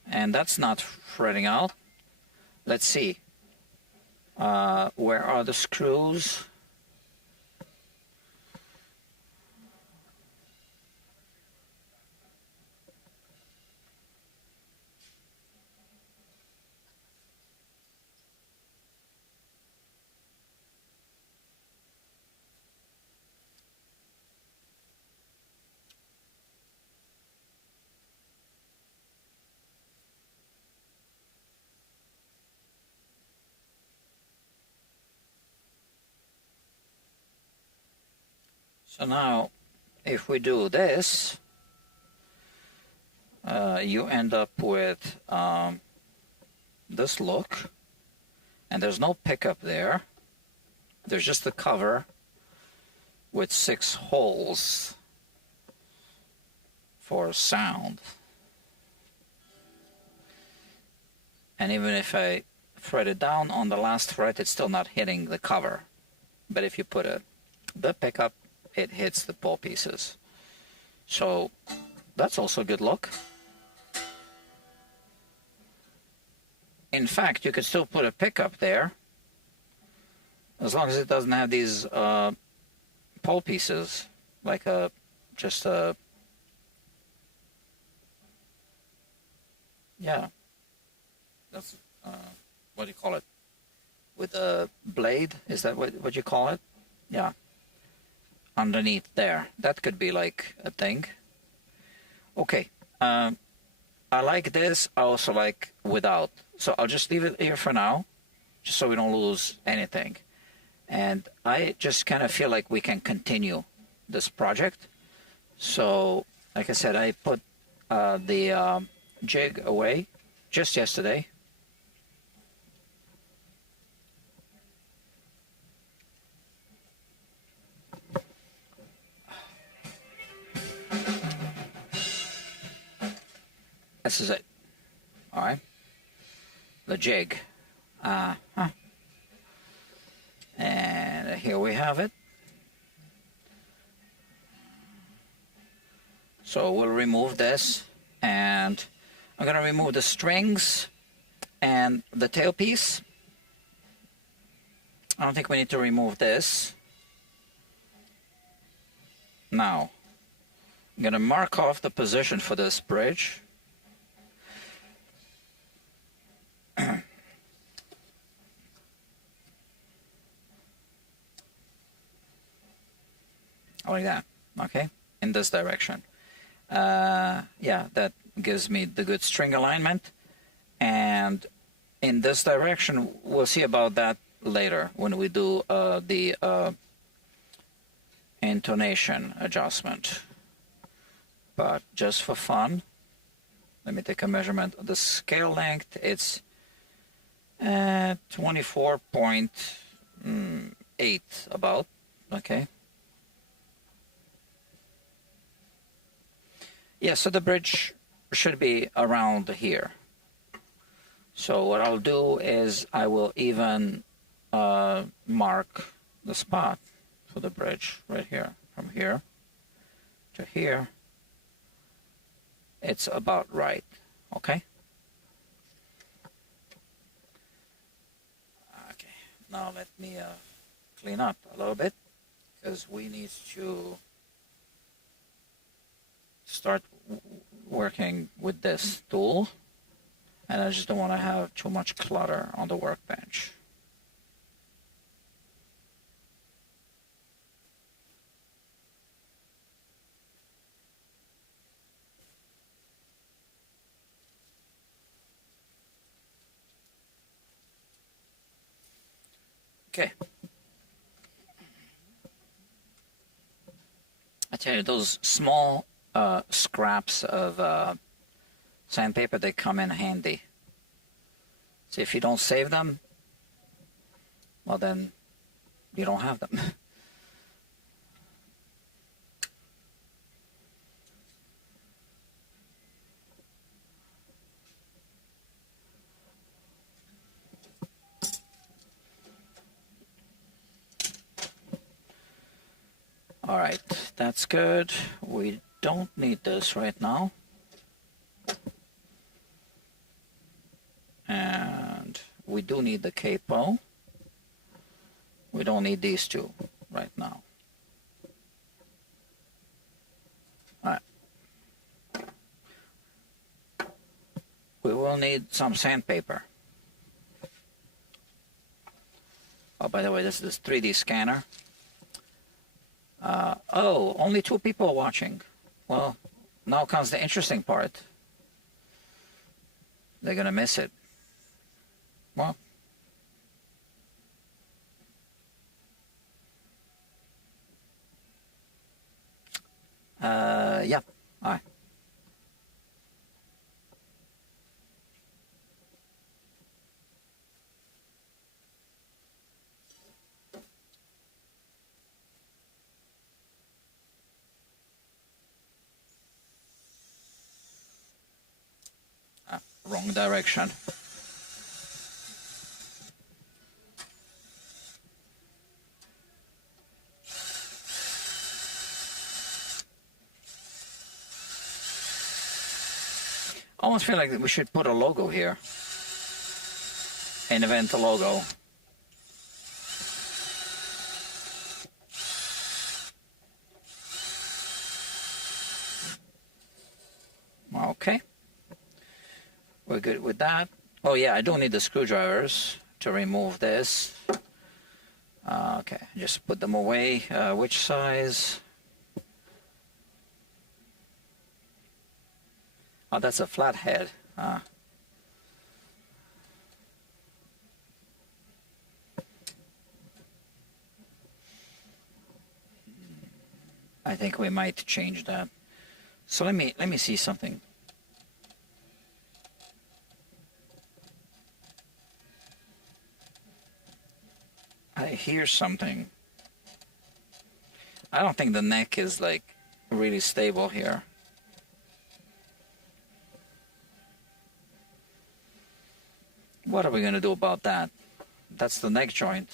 and that's not threading out. Let's see. Where are the screws? So now, if we do this, you end up with this look, and there's no pickup there. There's just the cover with 6 holes for sound. And even if I thread it down on the last fret, it's still not hitting the cover. But if you put the pickup, it hits the pole pieces. So that's also a good look. In fact, you could still put a pickup there, as long as it doesn't have these pole pieces, like just a, yeah, that's, what do you call it? With a blade, is that what you call it? Yeah. Underneath there. That could be like a thing. Okay. I like this. I also like without. So I'll just leave it here for now, just so we don't lose anything. And I just kind of feel like we can continue this project. So, like I said, I put the jig away just yesterday. This is it. All right. The jig. And here we have it. So we'll remove this, and I'm going to remove the strings and the tailpiece. I don't think we need to remove this. Now, I'm going to mark off the position for this bridge. like that. Okay, in this direction. Yeah, that gives me the good string alignment. And in this direction, we'll see about that later when we do the intonation adjustment. But just for fun, let me take a measurement of the scale length. It's 24.8 about. Okay. Yeah, so the bridge should be around here. So what I'll do is I will even mark the spot for the bridge right here. From here to here, it's about right. Okay? Okay, now let me clean up a little bit, because we need to start working with this tool, and I just don't want to have too much clutter on the workbench. Okay. I tell you, those small scraps of sandpaper, they come in handy. So if you don't save them, well then you don't have them. All right, that's good. We don't need this right now. And we do need the capo. We don't need these two right now. All right. We will need some sandpaper. Oh, by the way, this is 3D scanner. Oh, only 2 people watching. Well, now comes the interesting part. They're gonna miss it. Well, yeah. All right. Wrong direction. I almost feel like we should put a logo here. An event logo. Okay. We're good with that. Oh yeah, I don't need the screwdrivers to remove this. Okay, just put them away. Which size? Oh, that's a flathead. I think we might change that. So let me see something. I hear something. I don't think the neck is like really stable here. What are we gonna do about that? That's the neck joint.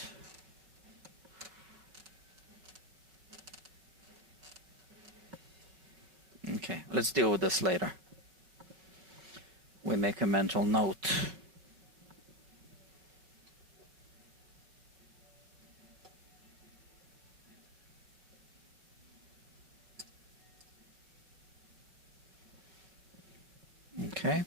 Okay, let's deal with this later. We make a mental note. Okay.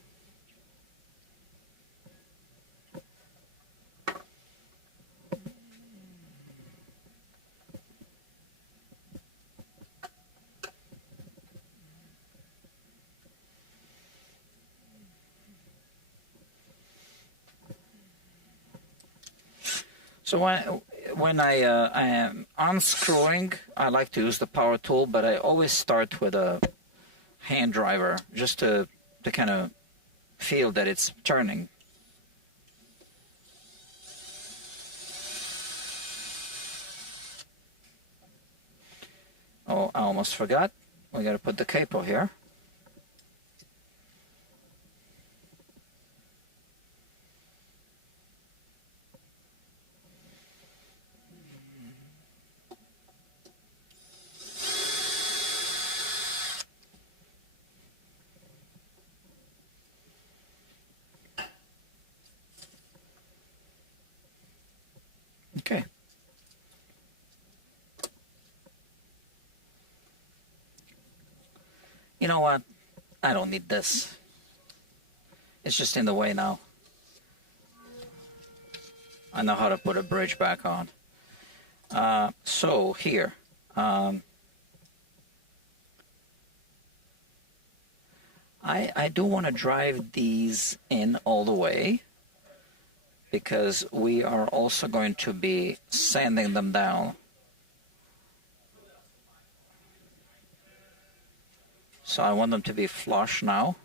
So I am unscrewing, I like to use the power tool, but I always start with a hand driver just to kind of feel that it's turning. Oh, I almost forgot. We got to put the capo here. Okay. You know what? I don't need this. It's just in the way now. I know how to put a bridge back on. So here. I do want to drive these in all the way because we are also going to be sanding them down. So I want them to be flush now.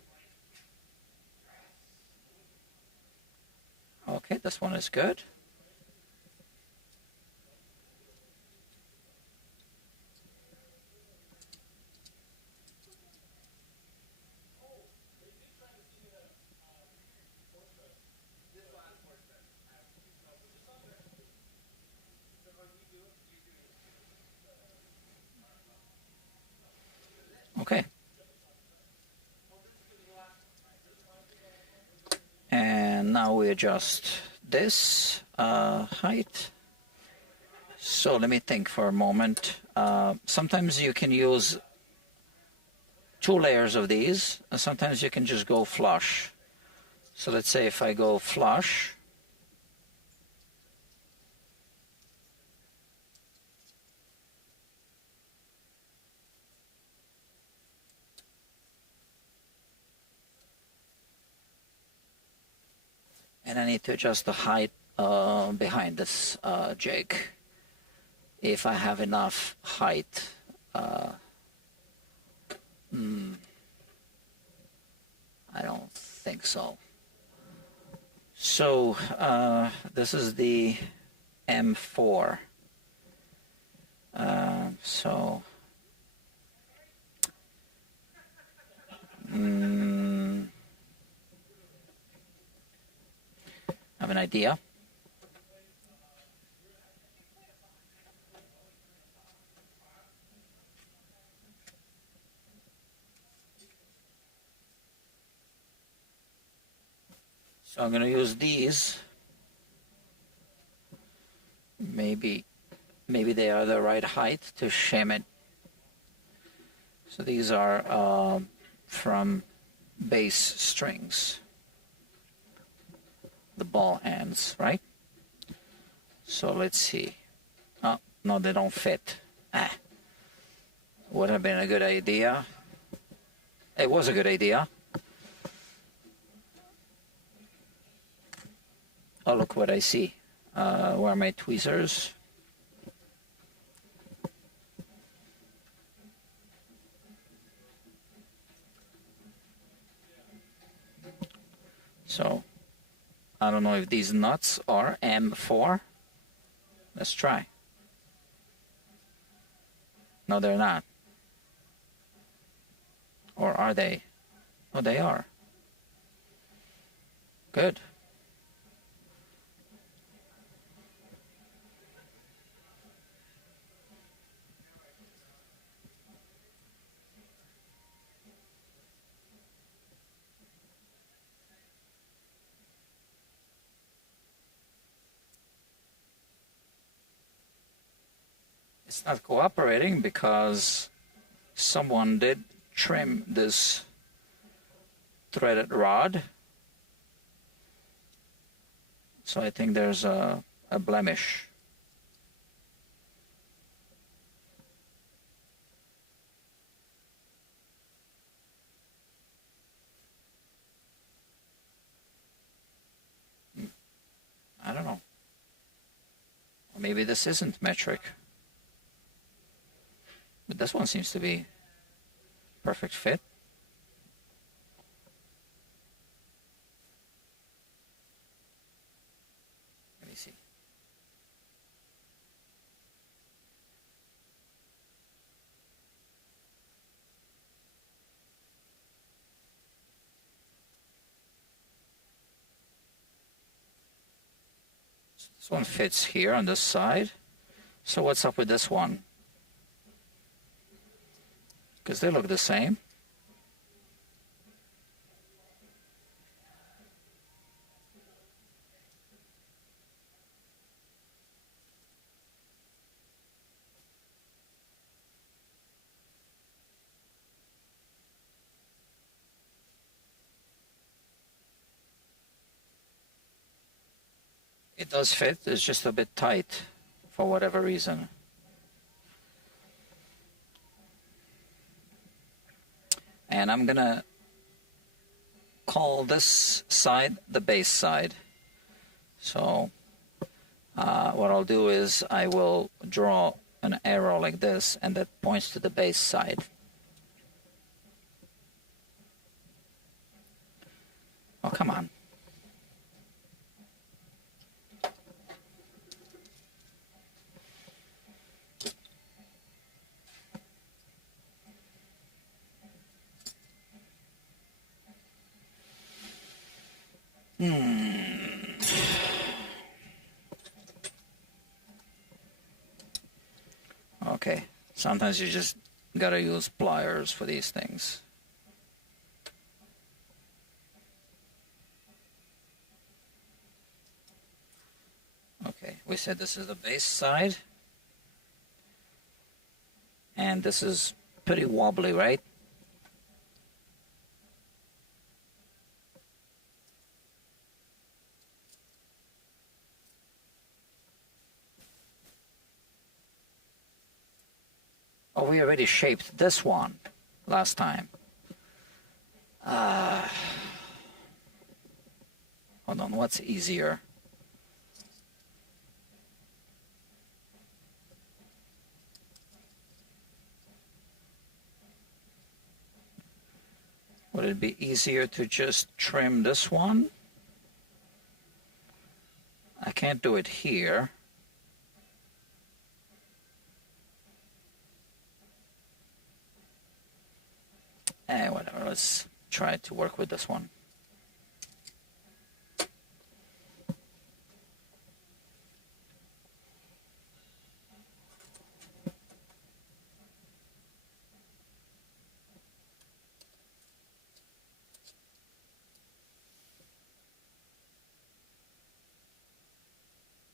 Okay, this one is good. Okay. And now we adjust this height. So let me think for a moment. Sometimes you can use 2 layers of these, and sometimes you can just go flush. So let's say if I go flush, and I need to adjust the height behind this jig. If I have enough height, I don't think so. So this is the M4. So I have an idea. So I'm going to use these. Maybe they are the right height to shim it. So these are from bass strings, the ball ends, right? So let's see. Oh, no, they don't fit. Would have been a good idea. It was a good idea. Oh, look what I see. Where are my tweezers? So, I don't know if these nuts are M4. Let's try. No, they're not. Or are they? Oh, they are. Good. It's not cooperating because someone did trim this threaded rod. So I think there's a blemish. I don't know. maybe this isn't metric. But this one seems to be perfect fit. Let me see. This one fits here on this side. So what's up with this one? Because they look the same. It does fit, it's just a bit tight for whatever reason. And I'm gonna call this side the base side. So what I'll do is I will draw an arrow like this, and that points to the base side. Oh, come on. Okay, sometimes you just gotta use pliers for these things. Okay, we said this is the base side. And this is pretty wobbly, right? Oh, we already shaped this one last time. Hold on, what's easier? Would it be easier to just trim this one? I can't do it here. Whatever, let's try to work with this one.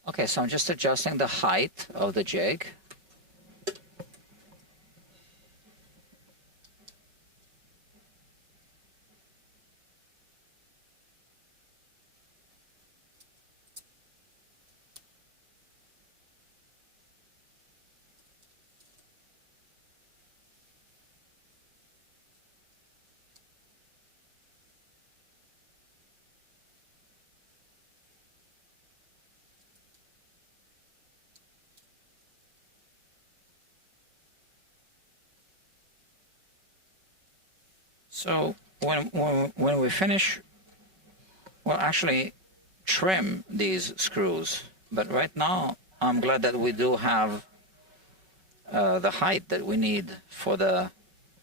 Okay, so I'm just adjusting the height of the jig. So when we finish, we'll actually trim these screws. But right now, I'm glad that we do have the height that we need for the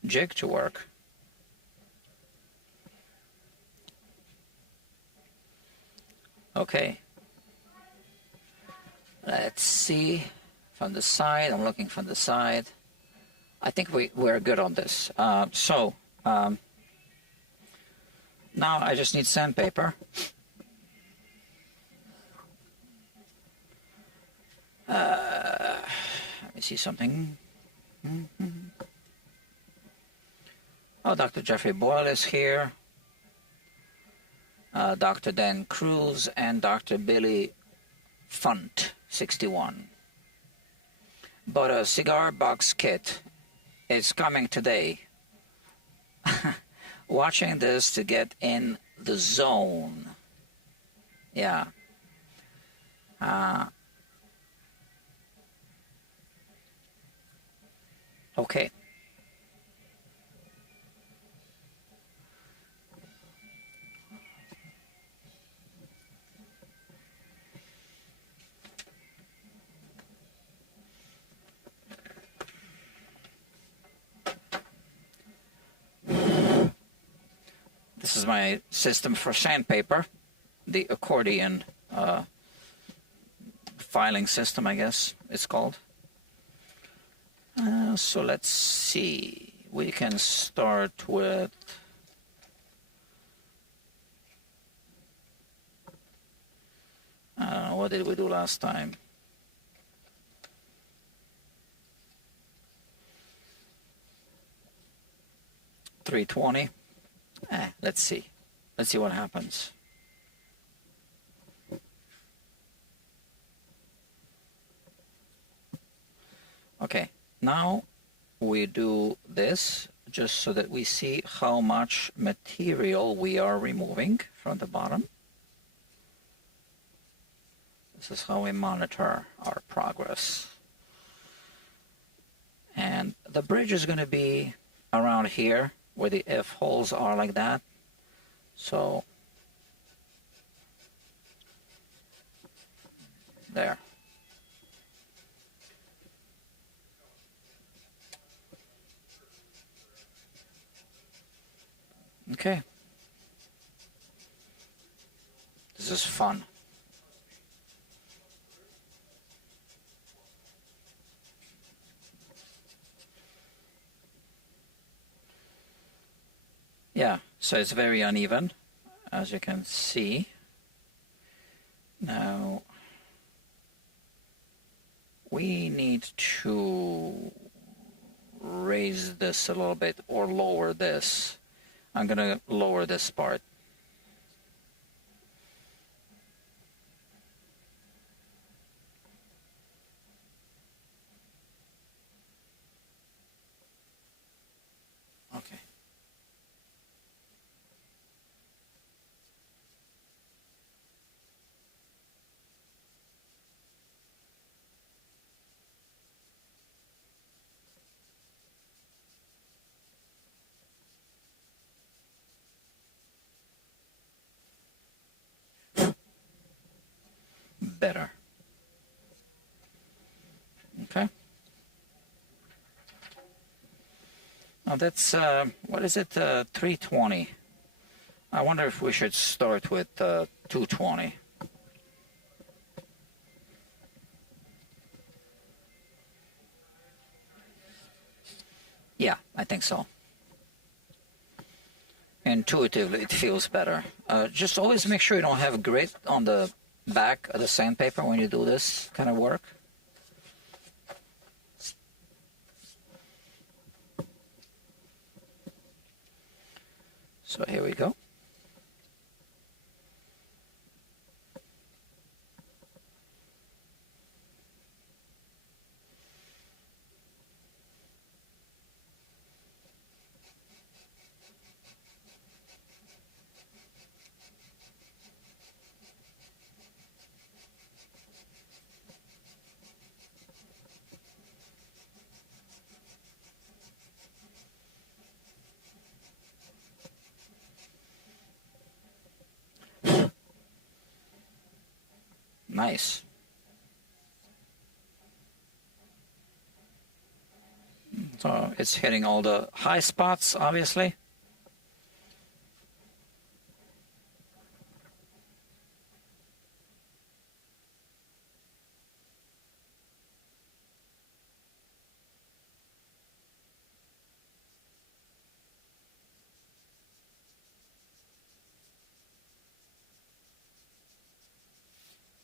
jig to work. Okay. Let's see from the side. I'm looking from the side. I think we're good on this. Now I just need sandpaper. Let me see something. Oh, Dr. Jeffrey Boyle is here. Dr. Dan Cruz and Dr. Billy Funt, 61. But a cigar box kit is coming today. Watching this to get in the zone. Yeah. Okay. This is my system for sandpaper, the accordion filing system, I guess it's called. So let's see. We can start with what did we do last time? $320. Let's see. Let's see what happens. Okay, now we do this just so that we see how much material we are removing from the bottom. This is how we monitor our progress. And the bridge is going to be around here where the F holes are like that. So there. Okay. This is fun. Yeah, so it's very uneven, as you can see. Now, we need to raise this a little bit or lower this. I'm going to lower this part. Okay. Better. Okay. Now that's, what is it, 320. I wonder if we should start with 220. Yeah, I think so. Intuitively, it feels better. Just always make sure you don't have grit on the back of the sandpaper when you do this kind of work. So here we go. Nice. So it's hitting all the high spots, obviously.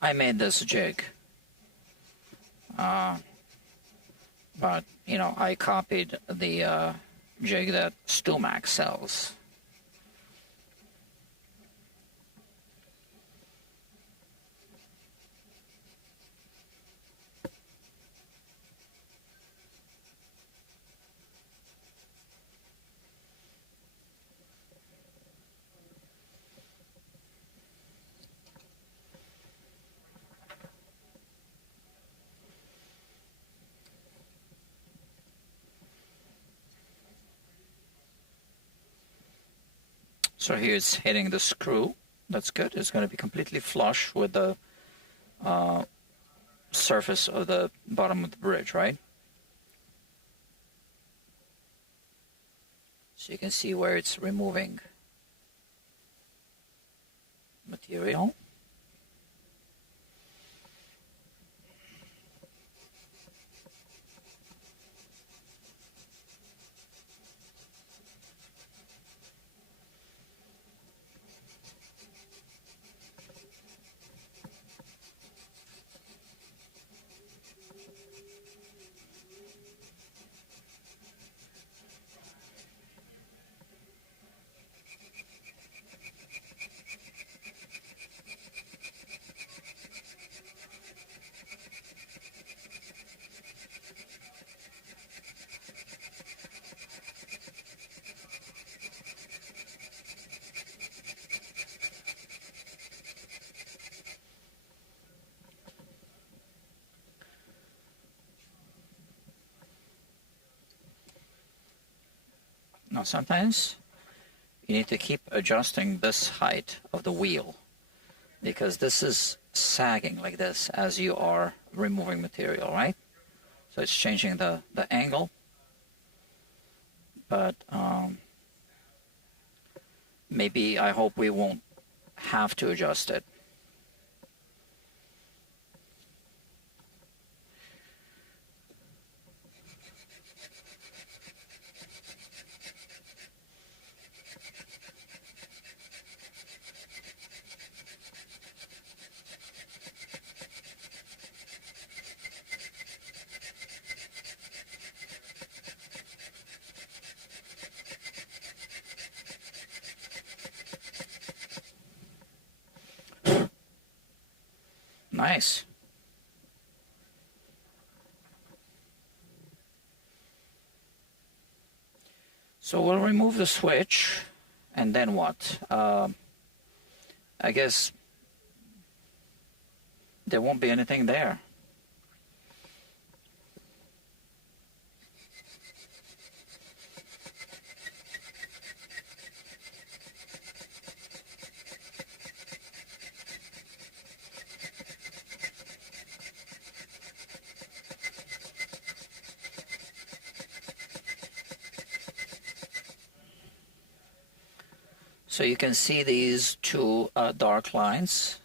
I made this jig. But, you know, I copied the jig that StewMac sells. So here it's hitting the screw. That's good. It's going to be completely flush with the surface of the bottom of the bridge, right? So you can see where it's removing material. Now sometimes you need to keep adjusting this height of the wheel because this is sagging like this as you are removing material, right? So it's changing the angle, but maybe I hope we won't have to adjust it. Nice. So we'll remove the switch, and then what? I guess there won't be anything there. So you can see these two dark lines.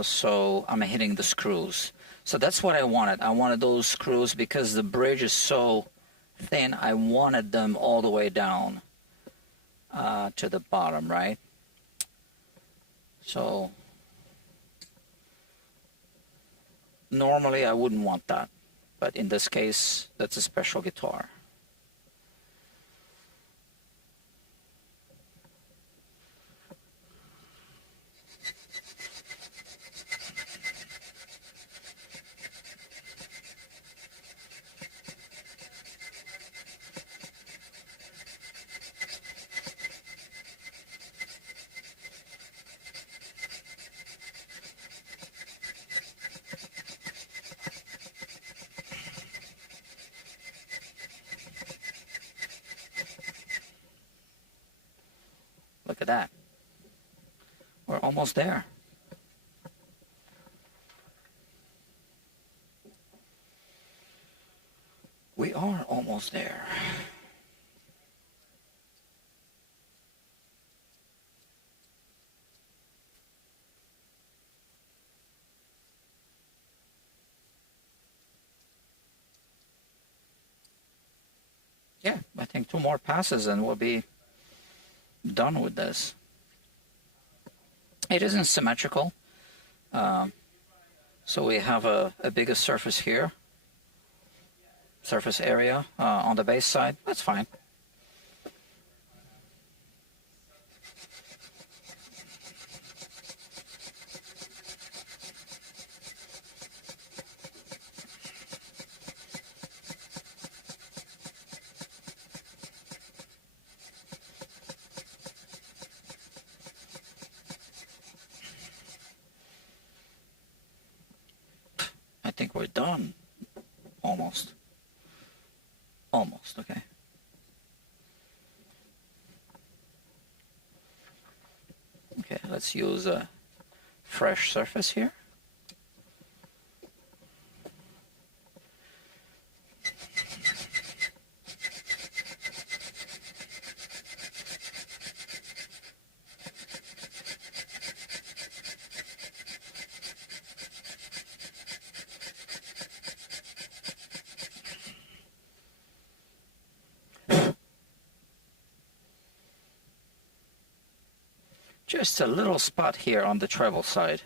So I'm hitting the screws. So that's what I wanted. I wanted those screws because the bridge is so thin. I wanted them all the way down to the bottom, right? So normally I wouldn't want that, but in this case, that's a special guitar. Look at that. We're almost there. We are almost there. Yeah, I think 2 more passes and we'll be done with this. It isn't symmetrical, so we have a bigger surface here, surface area on the bass side. That's fine. I think we're done. Almost. Almost, okay. let's use a fresh surface here. Just a little spot here on the treble side.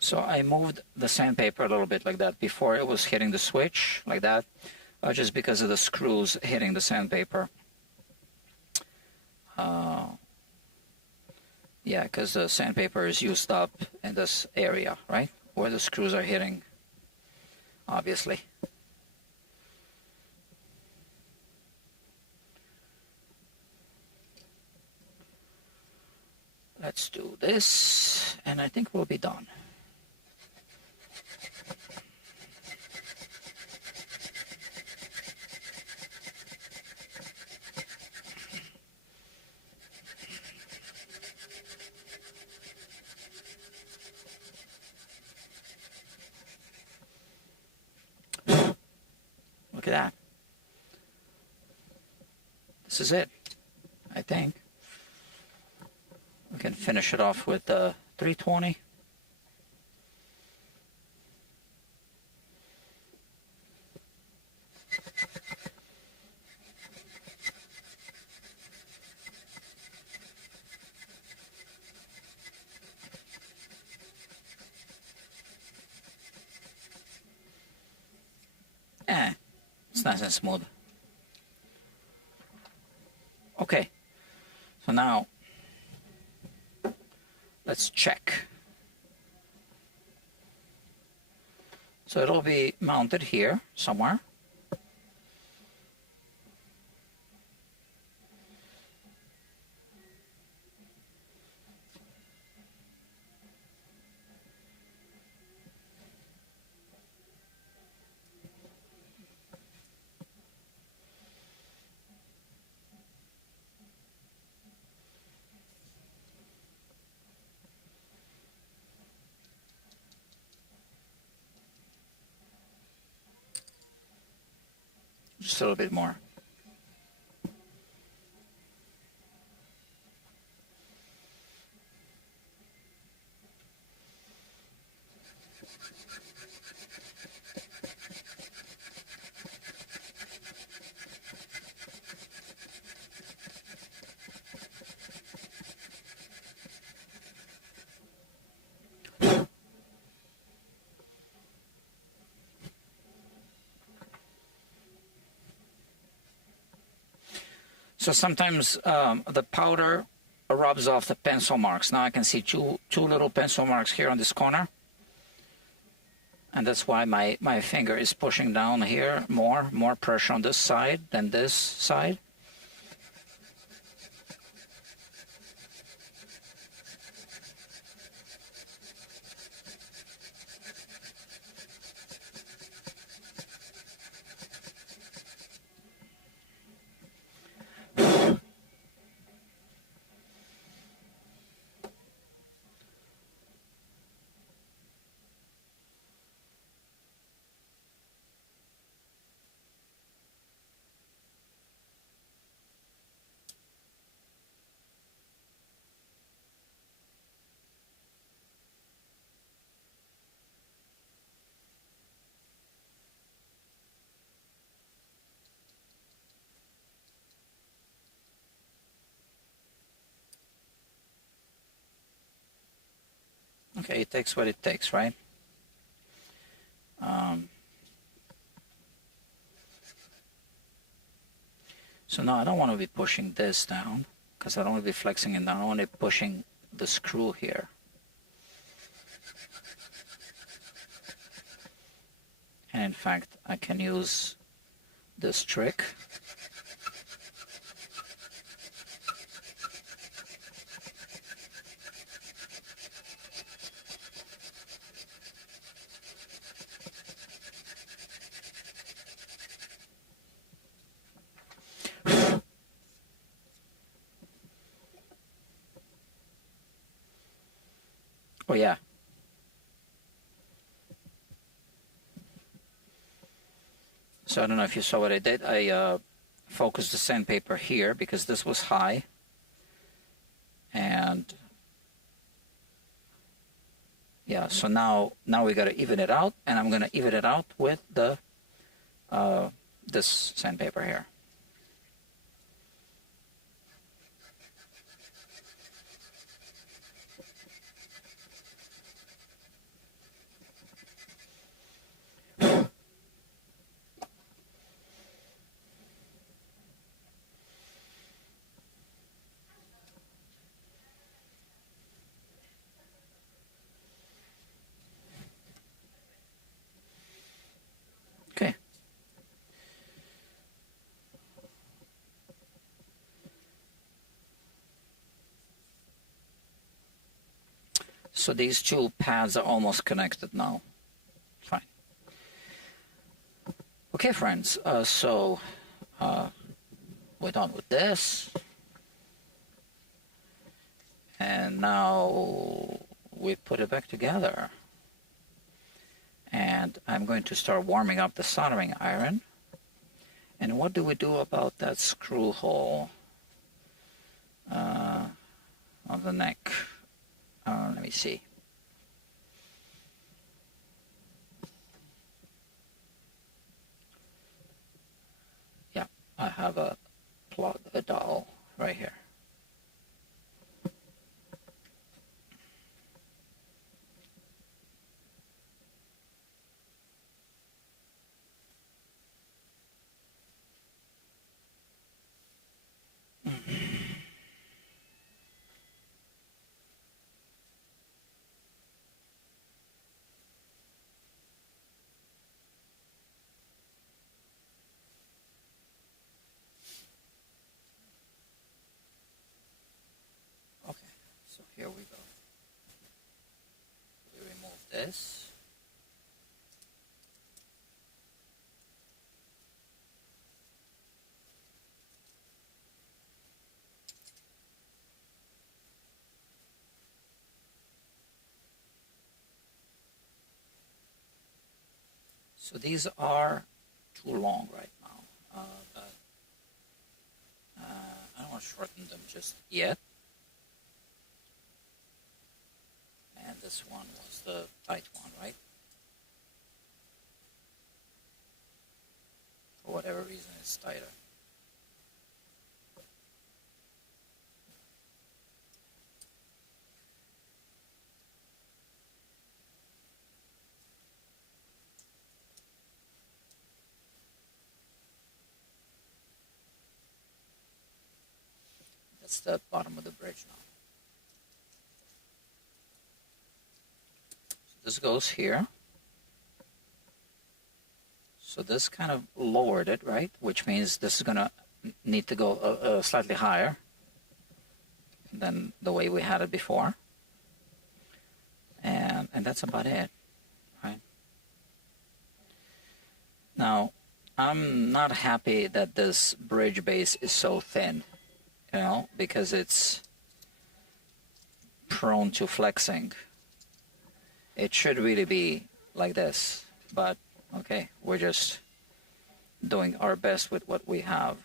So I moved the sandpaper a little bit like that. Before it was hitting the switch like that, just because of the screws hitting the sandpaper. Yeah, because the sandpaper is used up in this area, right? Where the screws are hitting, obviously. Let's do this, and I think we'll be done. Look at that. This is it, I think. We can finish it off with the 320. It's nice and smooth. Okay, so now let's check. So it'll be mounted here somewhere. Just a little bit more. So sometimes the powder rubs off the pencil marks. Now I can see two little pencil marks here on this corner. And that's why my finger is pushing down here more pressure on this side than this side. Okay, it takes what it takes, right? So now I don't want to be pushing this down because I don't want to be flexing it down. I want to be pushing the screw here. And in fact, I can use this trick. Oh yeah. So I don't know if you saw what I did. I focused the sandpaper here because this was high. And yeah, so now we got to even it out, and I'm going to even it out with the this sandpaper here. Okay. So these two pads are almost connected now. Fine. Okay, friends, so we're done with this. And now we put it back together. And I'm going to start warming up the soldering iron. And what do we do about that screw hole on the neck? Let me see. Yeah, I have a plug, a dowel right here. Okay, so here we go. We remove this. So these are too long right now, but I don't want to shorten them just yet. And this one was the tight one, right? For whatever reason, it's tighter. That's the bottom of the bridge now. So this goes here. So this kind of lowered it, right? Which means this is going to need to go slightly higher than the way we had it before. And that's about it, right? Now, I'm not happy that this bridge base is so thin, you know, because it's prone to flexing. It should really be like this, but okay, we're just doing our best with what we have.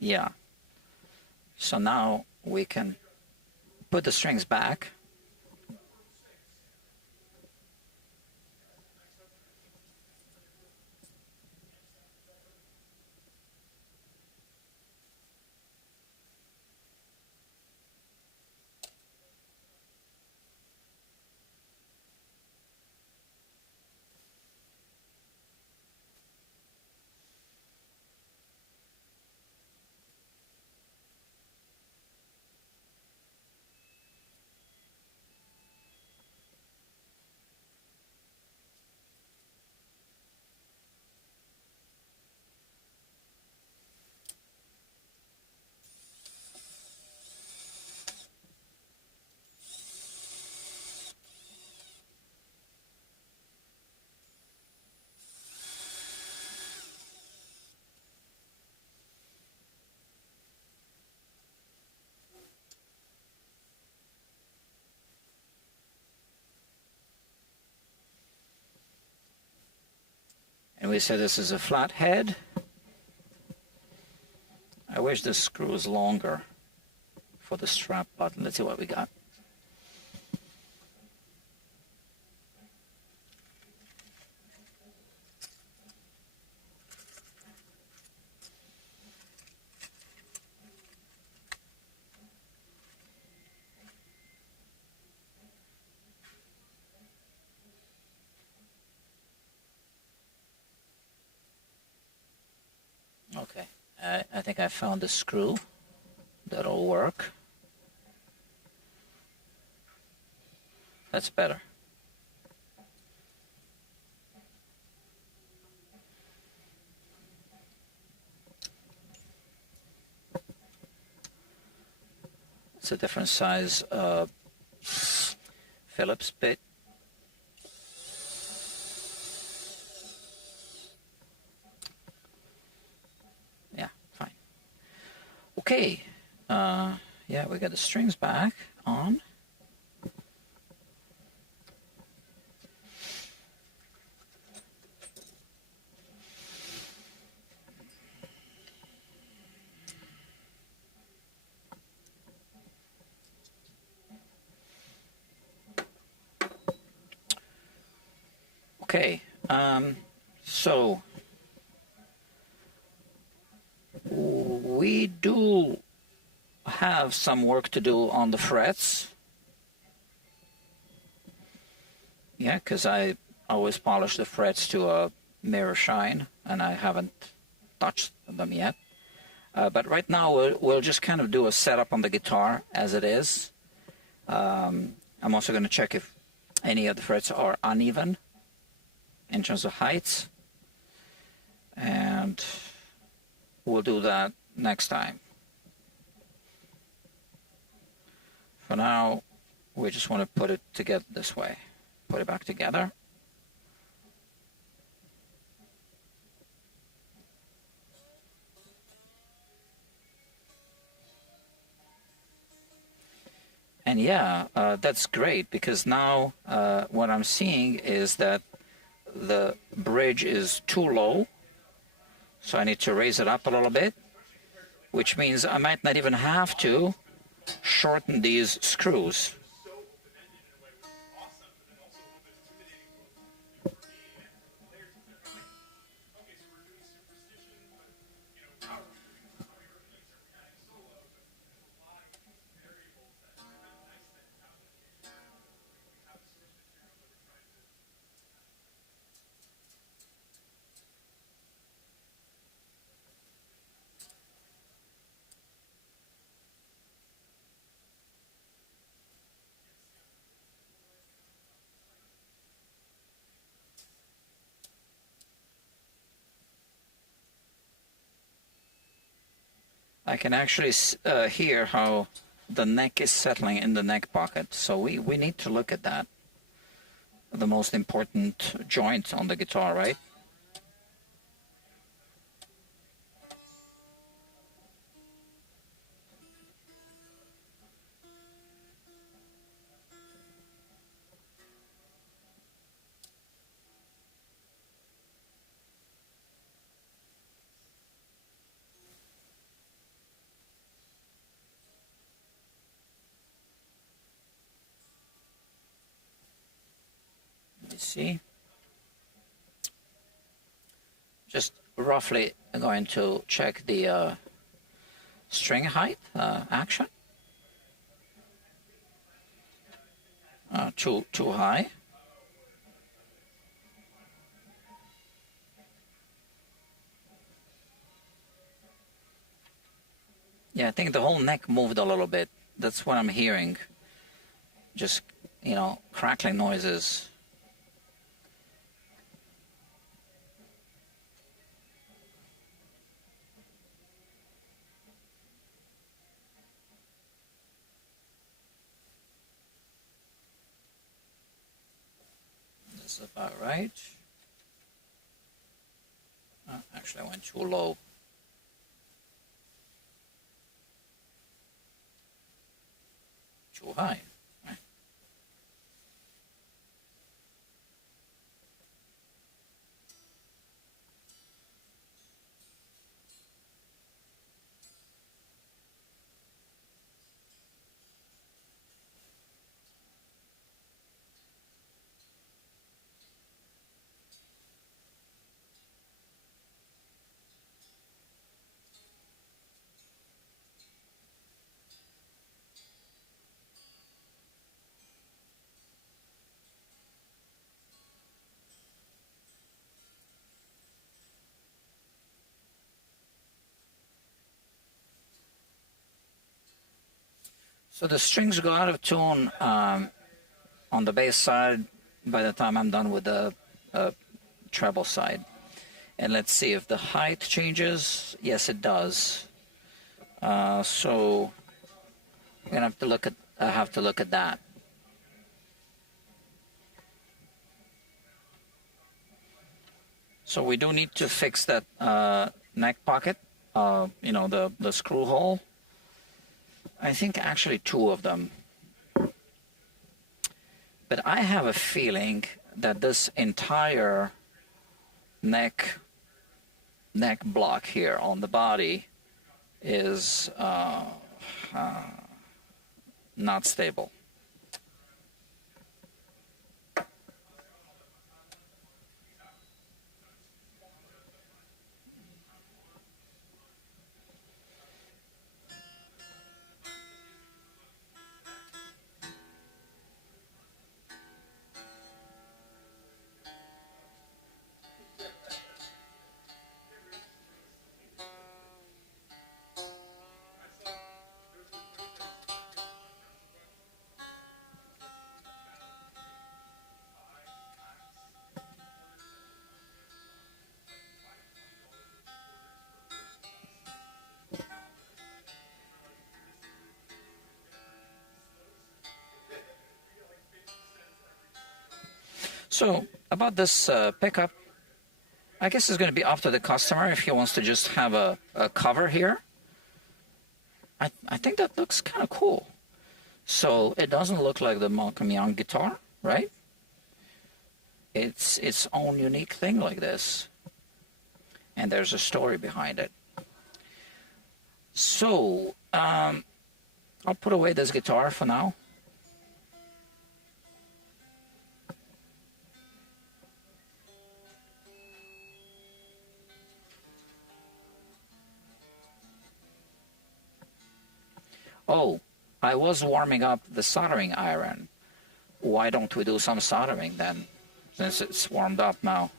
Yeah, so now we can put the strings back. And we say this is a flat head. I wish this screw was longer for the strap button. Let's see what we got. Okay, I think I found the screw that'll work. That's better. It's a different size Phillips bit. Yeah, fine. Okay, yeah, we got the strings back on. Okay, so we do have some work to do on the frets. Yeah, because I always polish the frets to a mirror shine, and I haven't touched them yet. But right now we'll just kind of do a setup on the guitar as it is. I'm also going to check if any of the frets are uneven in terms of heights, and we'll do that next time. For now, we just want to put it together this way. Put it back together. And yeah, that's great, because now what I'm seeing is that the bridge is too low, so I need to raise it up a little bit, which means I might not even have to shorten these screws. I can actually hear how the neck is settling in the neck pocket, so we need to look at that. The most important joint on the guitar, right? Let me see. Just roughly going to check the string height action. Too high. Yeah, I think the whole neck moved a little bit. That's what I'm hearing. Just, you know, crackling noises. This is about right. Actually, I went too low. Too high. Right. So the strings go out of tune on the bass side by the time I'm done with the treble side. And let's see if the height changes. Yes, it does. So we're gonna have to look at. I have to look at that. So we do need to fix that neck pocket. You know, the screw hole. I think actually two of them. But I have a feeling that this entire neck block here on the body is not stable. So about this pickup, I guess it's going to be up to the customer if he wants to just have a cover here. I think that looks kind of cool. So it doesn't look like the Malcolm Young guitar, right? It's its own unique thing like this. And there's a story behind it. So I'll put away this guitar for now. Oh, I was warming up the soldering iron. Why don't we do some soldering then, since it's warmed up now?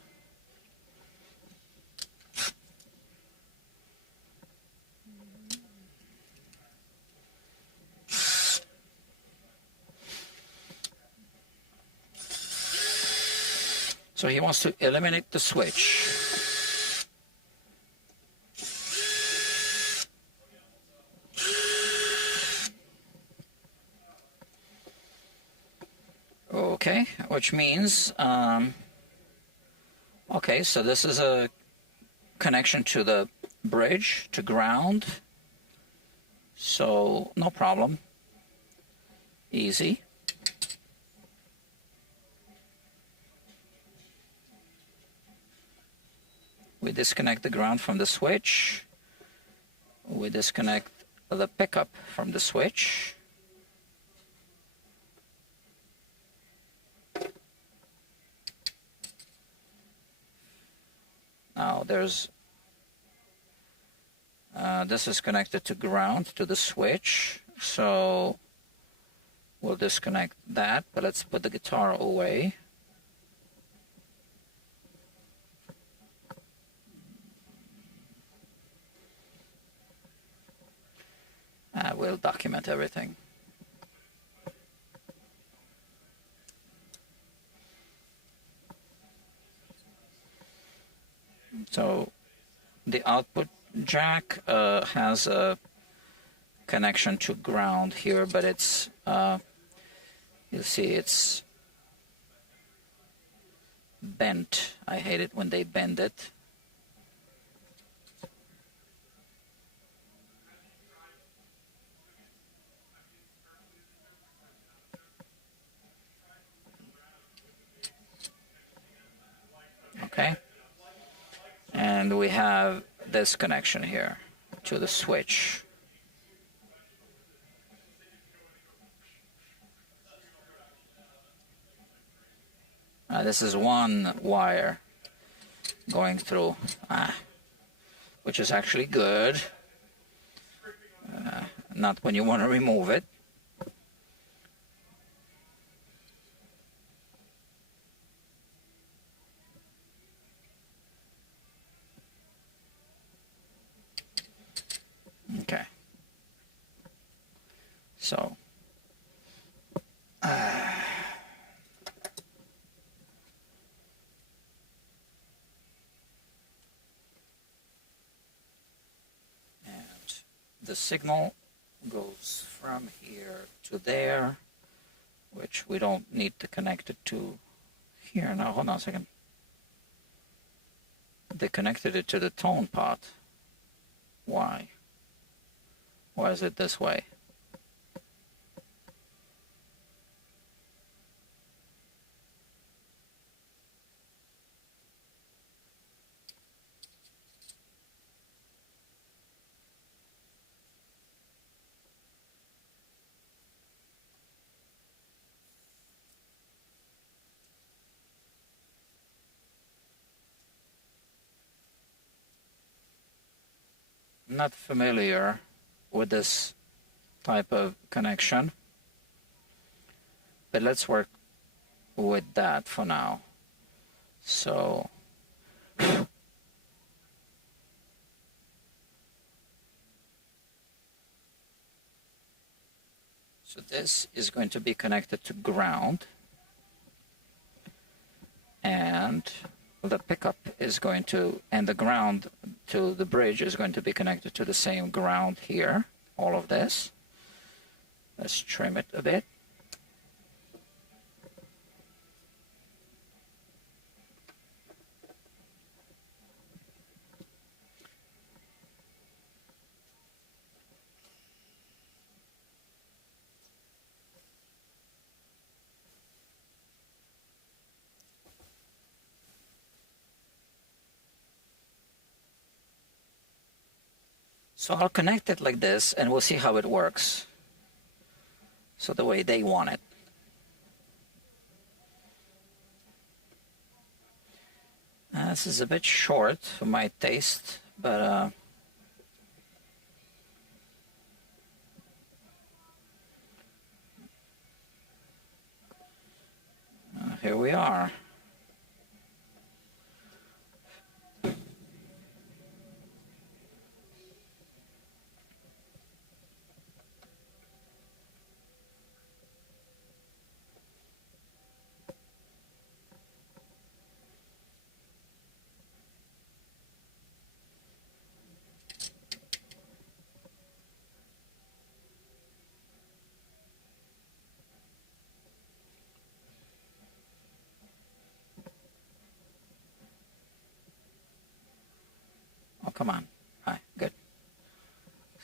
So he wants to eliminate the switch. Okay, which means, okay, so this is a connection to the bridge, to ground. So no problem. Easy. We disconnect the ground from the switch. We disconnect the pickup from the switch. Now there's, this is connected to ground, to the switch. So we'll disconnect that, but let's put the guitar away. We'll document everything. So the output jack has a connection to ground here, but it's, you'll see it's bent. I hate it when they bend it. Okay. And we have this connection here to the switch. This is one wire going through, which is actually good. Not when you want to remove it. Okay. So the signal goes from here to there, which we don't need to connect it to here. Now, hold on a second. They connected it to the tone pot. Why? Why is it this way? Not familiar with this type of connection, but let's work with that for now. So this is going to be connected to ground, and the pickup is going to, and the ground to the bridge is going to be connected to the same ground here. All of this. Let's trim it a bit. So I'll connect it like this, and we'll see how it works. So the way they want it. This is a bit short for my taste, but here we are. Oh, come on. All right, good.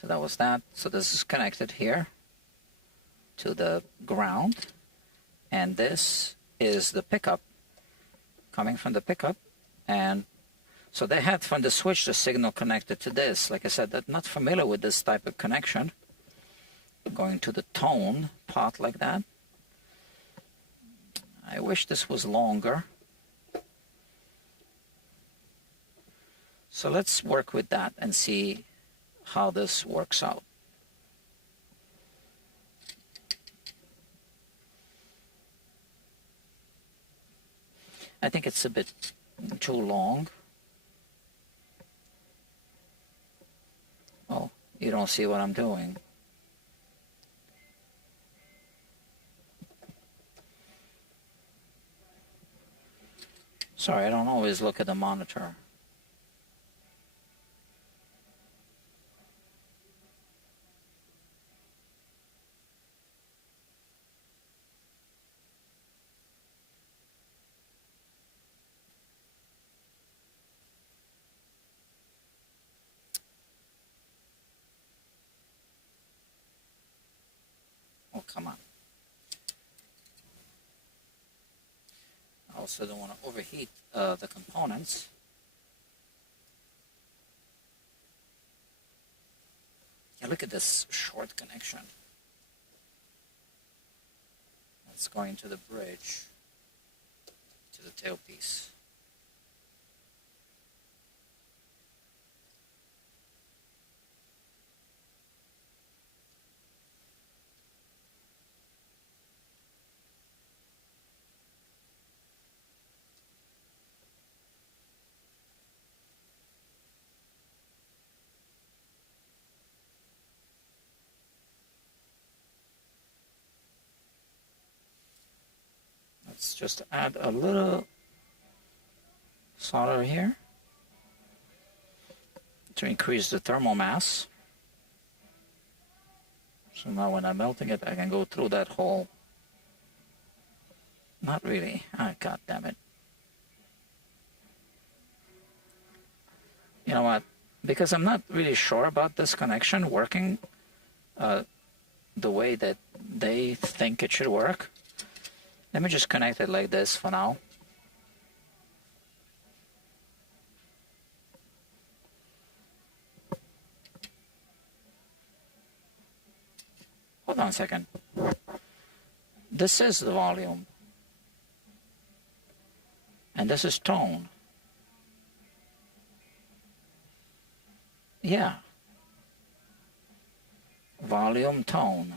So that was that. So this is connected here to the ground, and this is the pickup coming from the pickup. And so they had from the switch the signal connected to this. Like I said, I'm not familiar with this type of connection. Going to the tone pot like that. I wish this was longer. So let's work with that and see how this works out. I think it's a bit too long. Oh, you don't see what I'm doing. Sorry, I don't always look at the monitor. Oh, come on. I also don't want to overheat the components. Yeah, look at this short connection. That's going to the bridge, to the tailpiece. Let's just add a little solder here to increase the thermal mass. So now when I'm melting it, I can go through that hole. Not really. Ah, God damn it. You know what? Because I'm not really sure about this connection working the way that they think it should work. Let me just connect it like this for now. Hold on a second. This is the volume. And this is tone. Yeah. Volume, tone.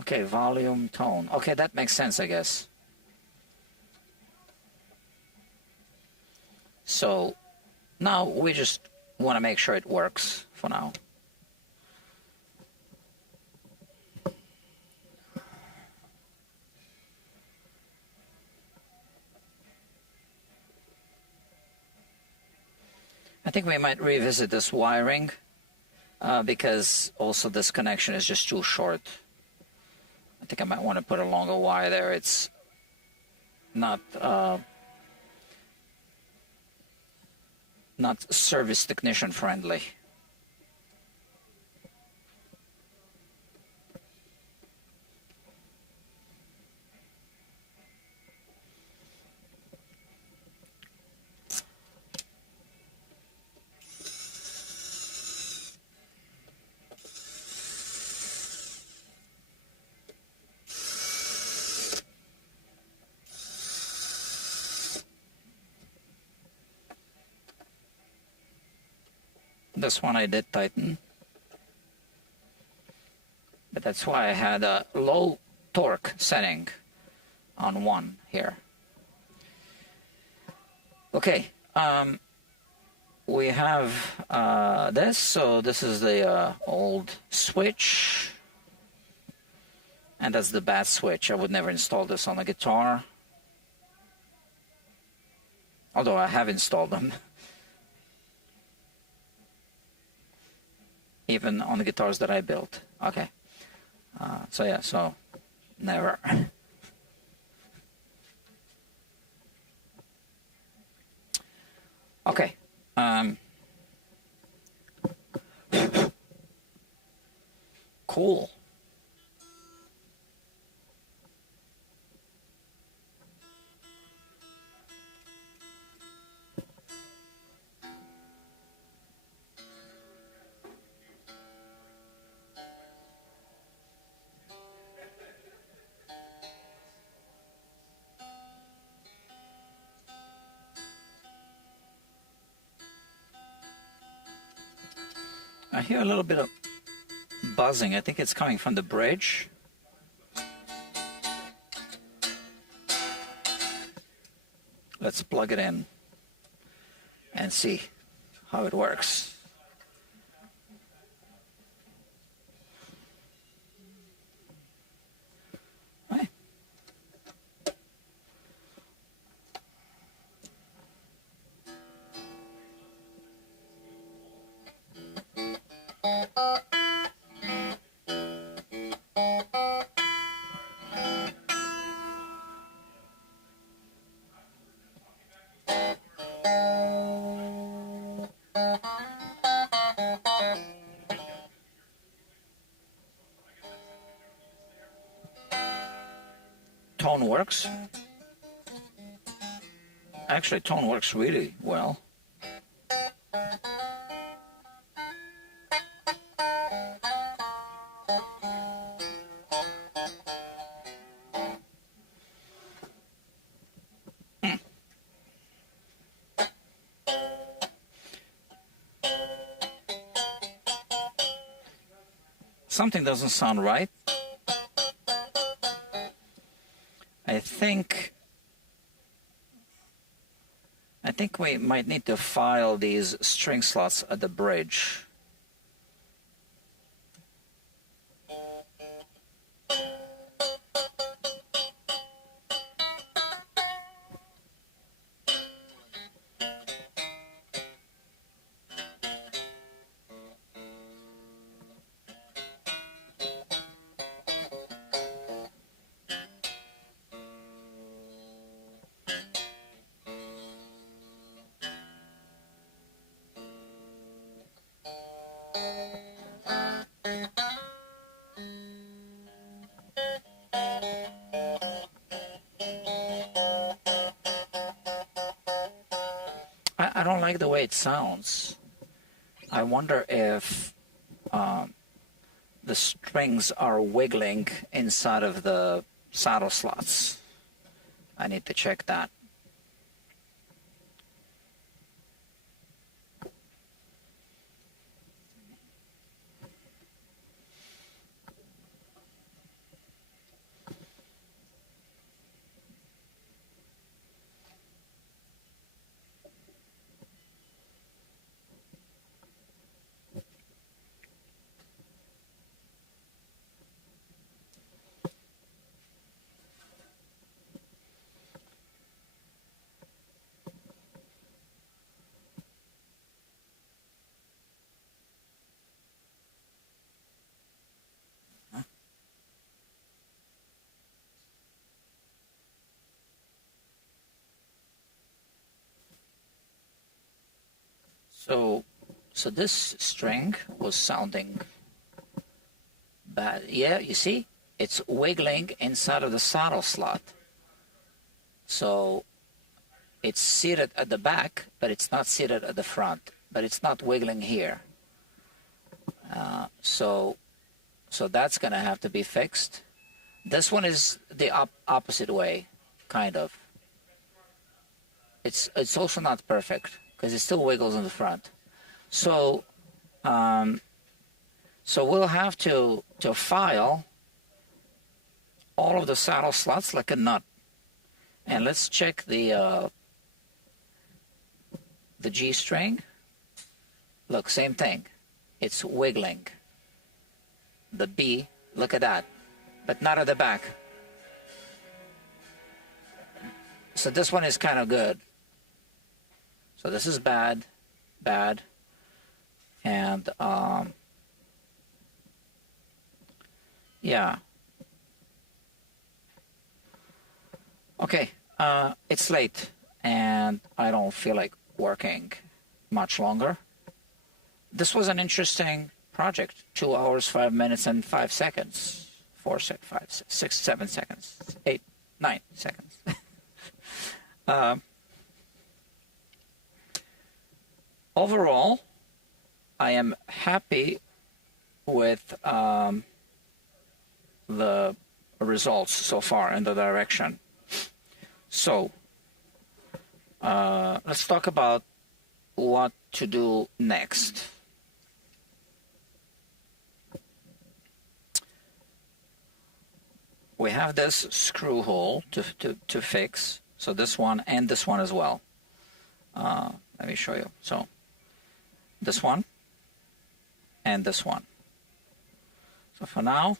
Okay, volume, tone. Okay, that makes sense, I guess. So now we just want to make sure it works for now. I think we might revisit this wiring because also this connection is just too short. I think I might want to put a longer wire there. It's not service technician friendly. This one I did tighten, but that's why I had a low torque setting on 1 here. Okay, we have this, so this is the old switch, and that's the bad switch. I would never install this on a guitar, although I have installed them. Even on the guitars that I built. Okay. So yeah, so never. Okay. Cool. I hear a little bit of buzzing. I think it's coming from the bridge. Let's plug it in and see how it works. Right. Tone works. Actually, tone works really well. Something doesn't sound right. I think we might need to file these string slots at the bridge. like the way it sounds. I wonder if the strings are wiggling inside of the saddle slots. I need to check that. So this string was sounding bad. Yeah, you see, it's wiggling inside of the saddle slot. So it's seated at the back, but it's not seated at the front. But it's not wiggling here. So that's going to have to be fixed. This one is the opposite way, kind of. It's also not perfect because it still wiggles in the front. So we'll have to file all of the saddle slots like a nut. And let's check the G string. Look, same thing. It's wiggling. The B, look at that, but not at the back. So this one is kind of good. So this is bad, and yeah. Okay, it's late, and I don't feel like working much longer. This was an interesting project. 2 hours, 5 minutes, and 5 seconds. 4, 5, 6, 7 seconds. 8, 9 seconds. Overall, I am happy with the results so far in the direction. So let's talk about what to do next. We have this screw hole to fix. So this one and this one as well. Let me show you. So this one and this one. So for now,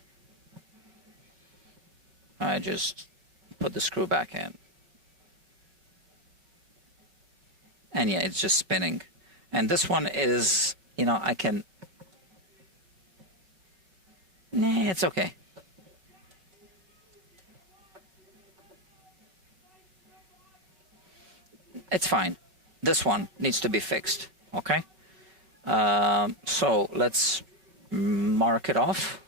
I just put the screw back in. And yeah, it's just spinning. And this one is, you know, I can, nah, it's okay. It's fine. This one needs to be fixed, okay? So let's mark it off.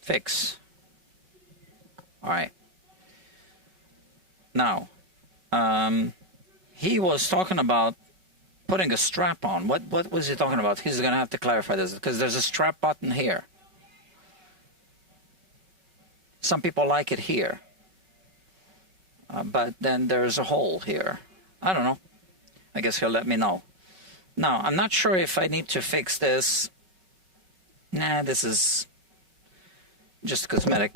Fix. All right. Now, he was talking about putting a strap on. What was he talking about? He's going to have to clarify this because there's a strap button here. Some people like it here. But then there's a hole here. I don't know. I guess he'll let me know. Now, I'm not sure if I need to fix this. Nah, this is just cosmetic.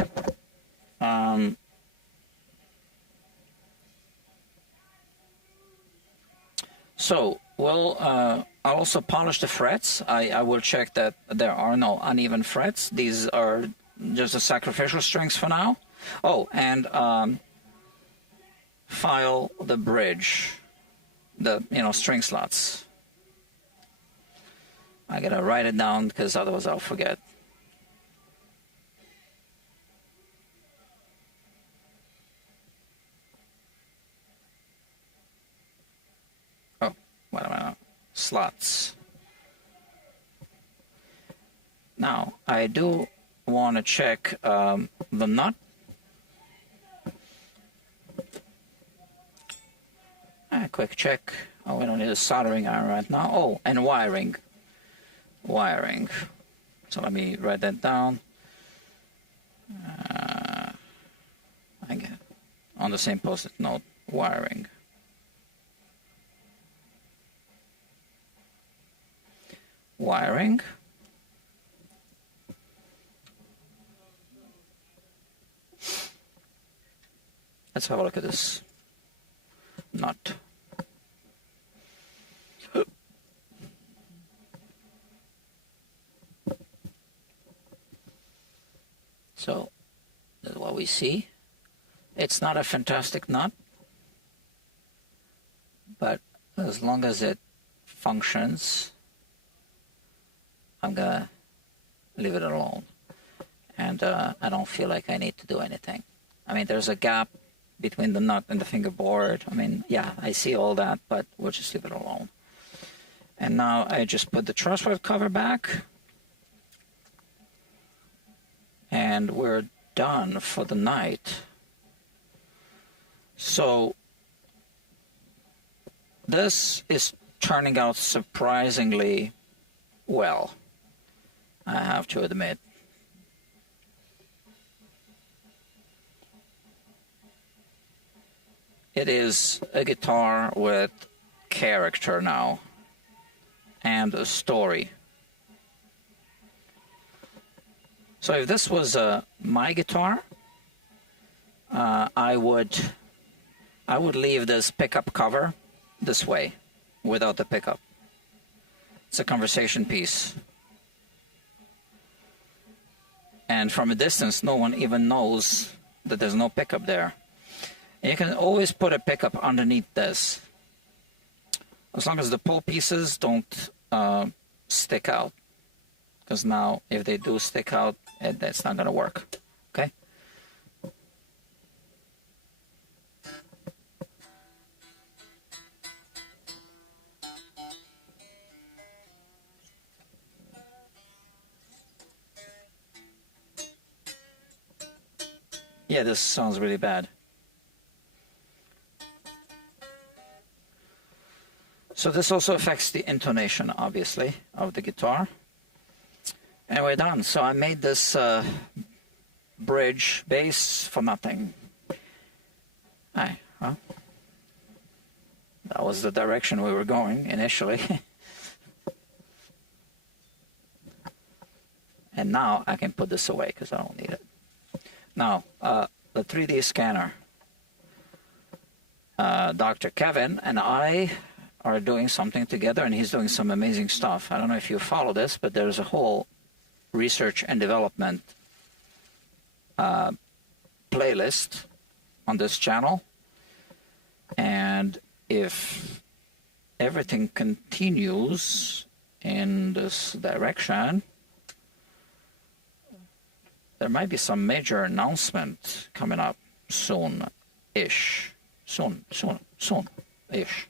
So, well, I'll also polish the frets. I will check that there are no uneven frets. These are just the sacrificial strings for now. Oh, and file the bridge, the string slots. I gotta write it down because otherwise I'll forget. Oh, what am I? Slots. Now, I do want to check the nut. A quick check. Oh, we don't need a soldering iron right now. Oh, and wiring. Wiring. So let me write that down. Again, on the same post-it note, wiring. Wiring. Let's have a look at this nut. So, this is what we see. It's not a fantastic nut, but as long as it functions, I'm gonna leave it alone. And I don't feel like I need to do anything. I mean, there's a gap between the nut and the fingerboard. I mean, yeah, I see all that, but we'll just leave it alone. And now I just put the truss rod cover back. And we're done for the night. So this is turning out surprisingly well, I have to admit. It is a guitar with character now and a story. So if this was my guitar, I would leave this pickup cover this way, without the pickup. It's a conversation piece. And from a distance, no one even knows that there's no pickup there. And you can always put a pickup underneath this, as long as the pole pieces don't stick out. Because now, if they do stick out, that's not going to work. Okay? Yeah, this sounds really bad. So this also affects the intonation, obviously, of the guitar. And we're done. So I made this bridge bass for nothing. Well, that was the direction we were going initially. And now I can put this away because I don't need it. Now, the 3D scanner. Dr. Kevin and I are doing something together, and he's doing some amazing stuff. I don't know if you follow this, but there's a whole research and development playlist on this channel. And if everything continues in this direction, there might be some major announcement coming up soon-ish. Soon-ish.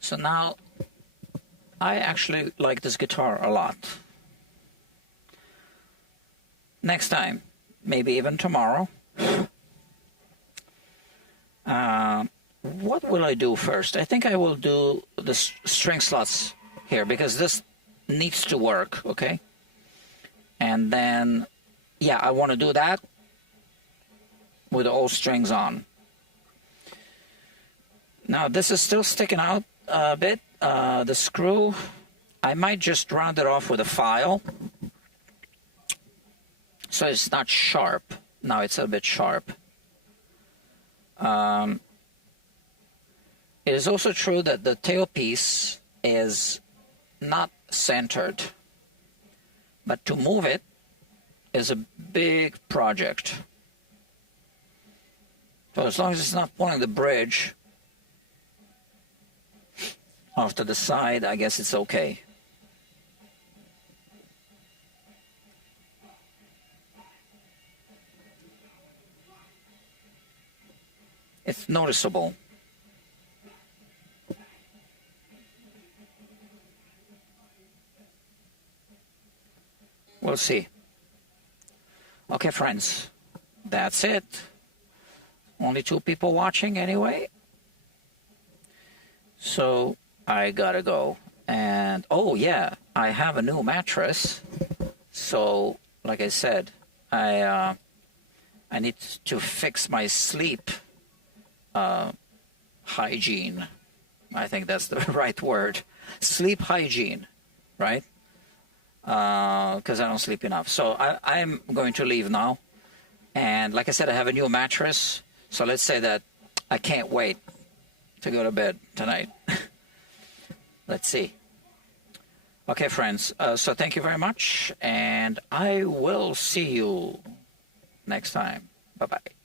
So now, I actually like this guitar a lot. Next time, maybe even tomorrow, what will I do first? I think I will do the string slots here, because this needs to work, okay? And then, yeah, I want to do that with all strings on. Now, this is still sticking out a bit. The screw, I might just round it off with a file, so it's not sharp. Now it's a bit sharp. It is also true that the tailpiece is not centered, but to move it is a big project. So as long as it's not pulling the bridge off to the side, I guess it's okay. It's noticeable. We'll see. Okay, friends, that's it. Only 2 people watching anyway. So I gotta go. And oh yeah, I have a new mattress. So like I said, I need to fix my sleep hygiene. I think that's the right word. Sleep hygiene, right? Because I don't sleep enough. So I'm going to leave now. And like I said, I have a new mattress. So let's say that I can't wait to go to bed tonight. Let's see. Okay, friends. So thank you very much. And I will see you next time. Bye-bye.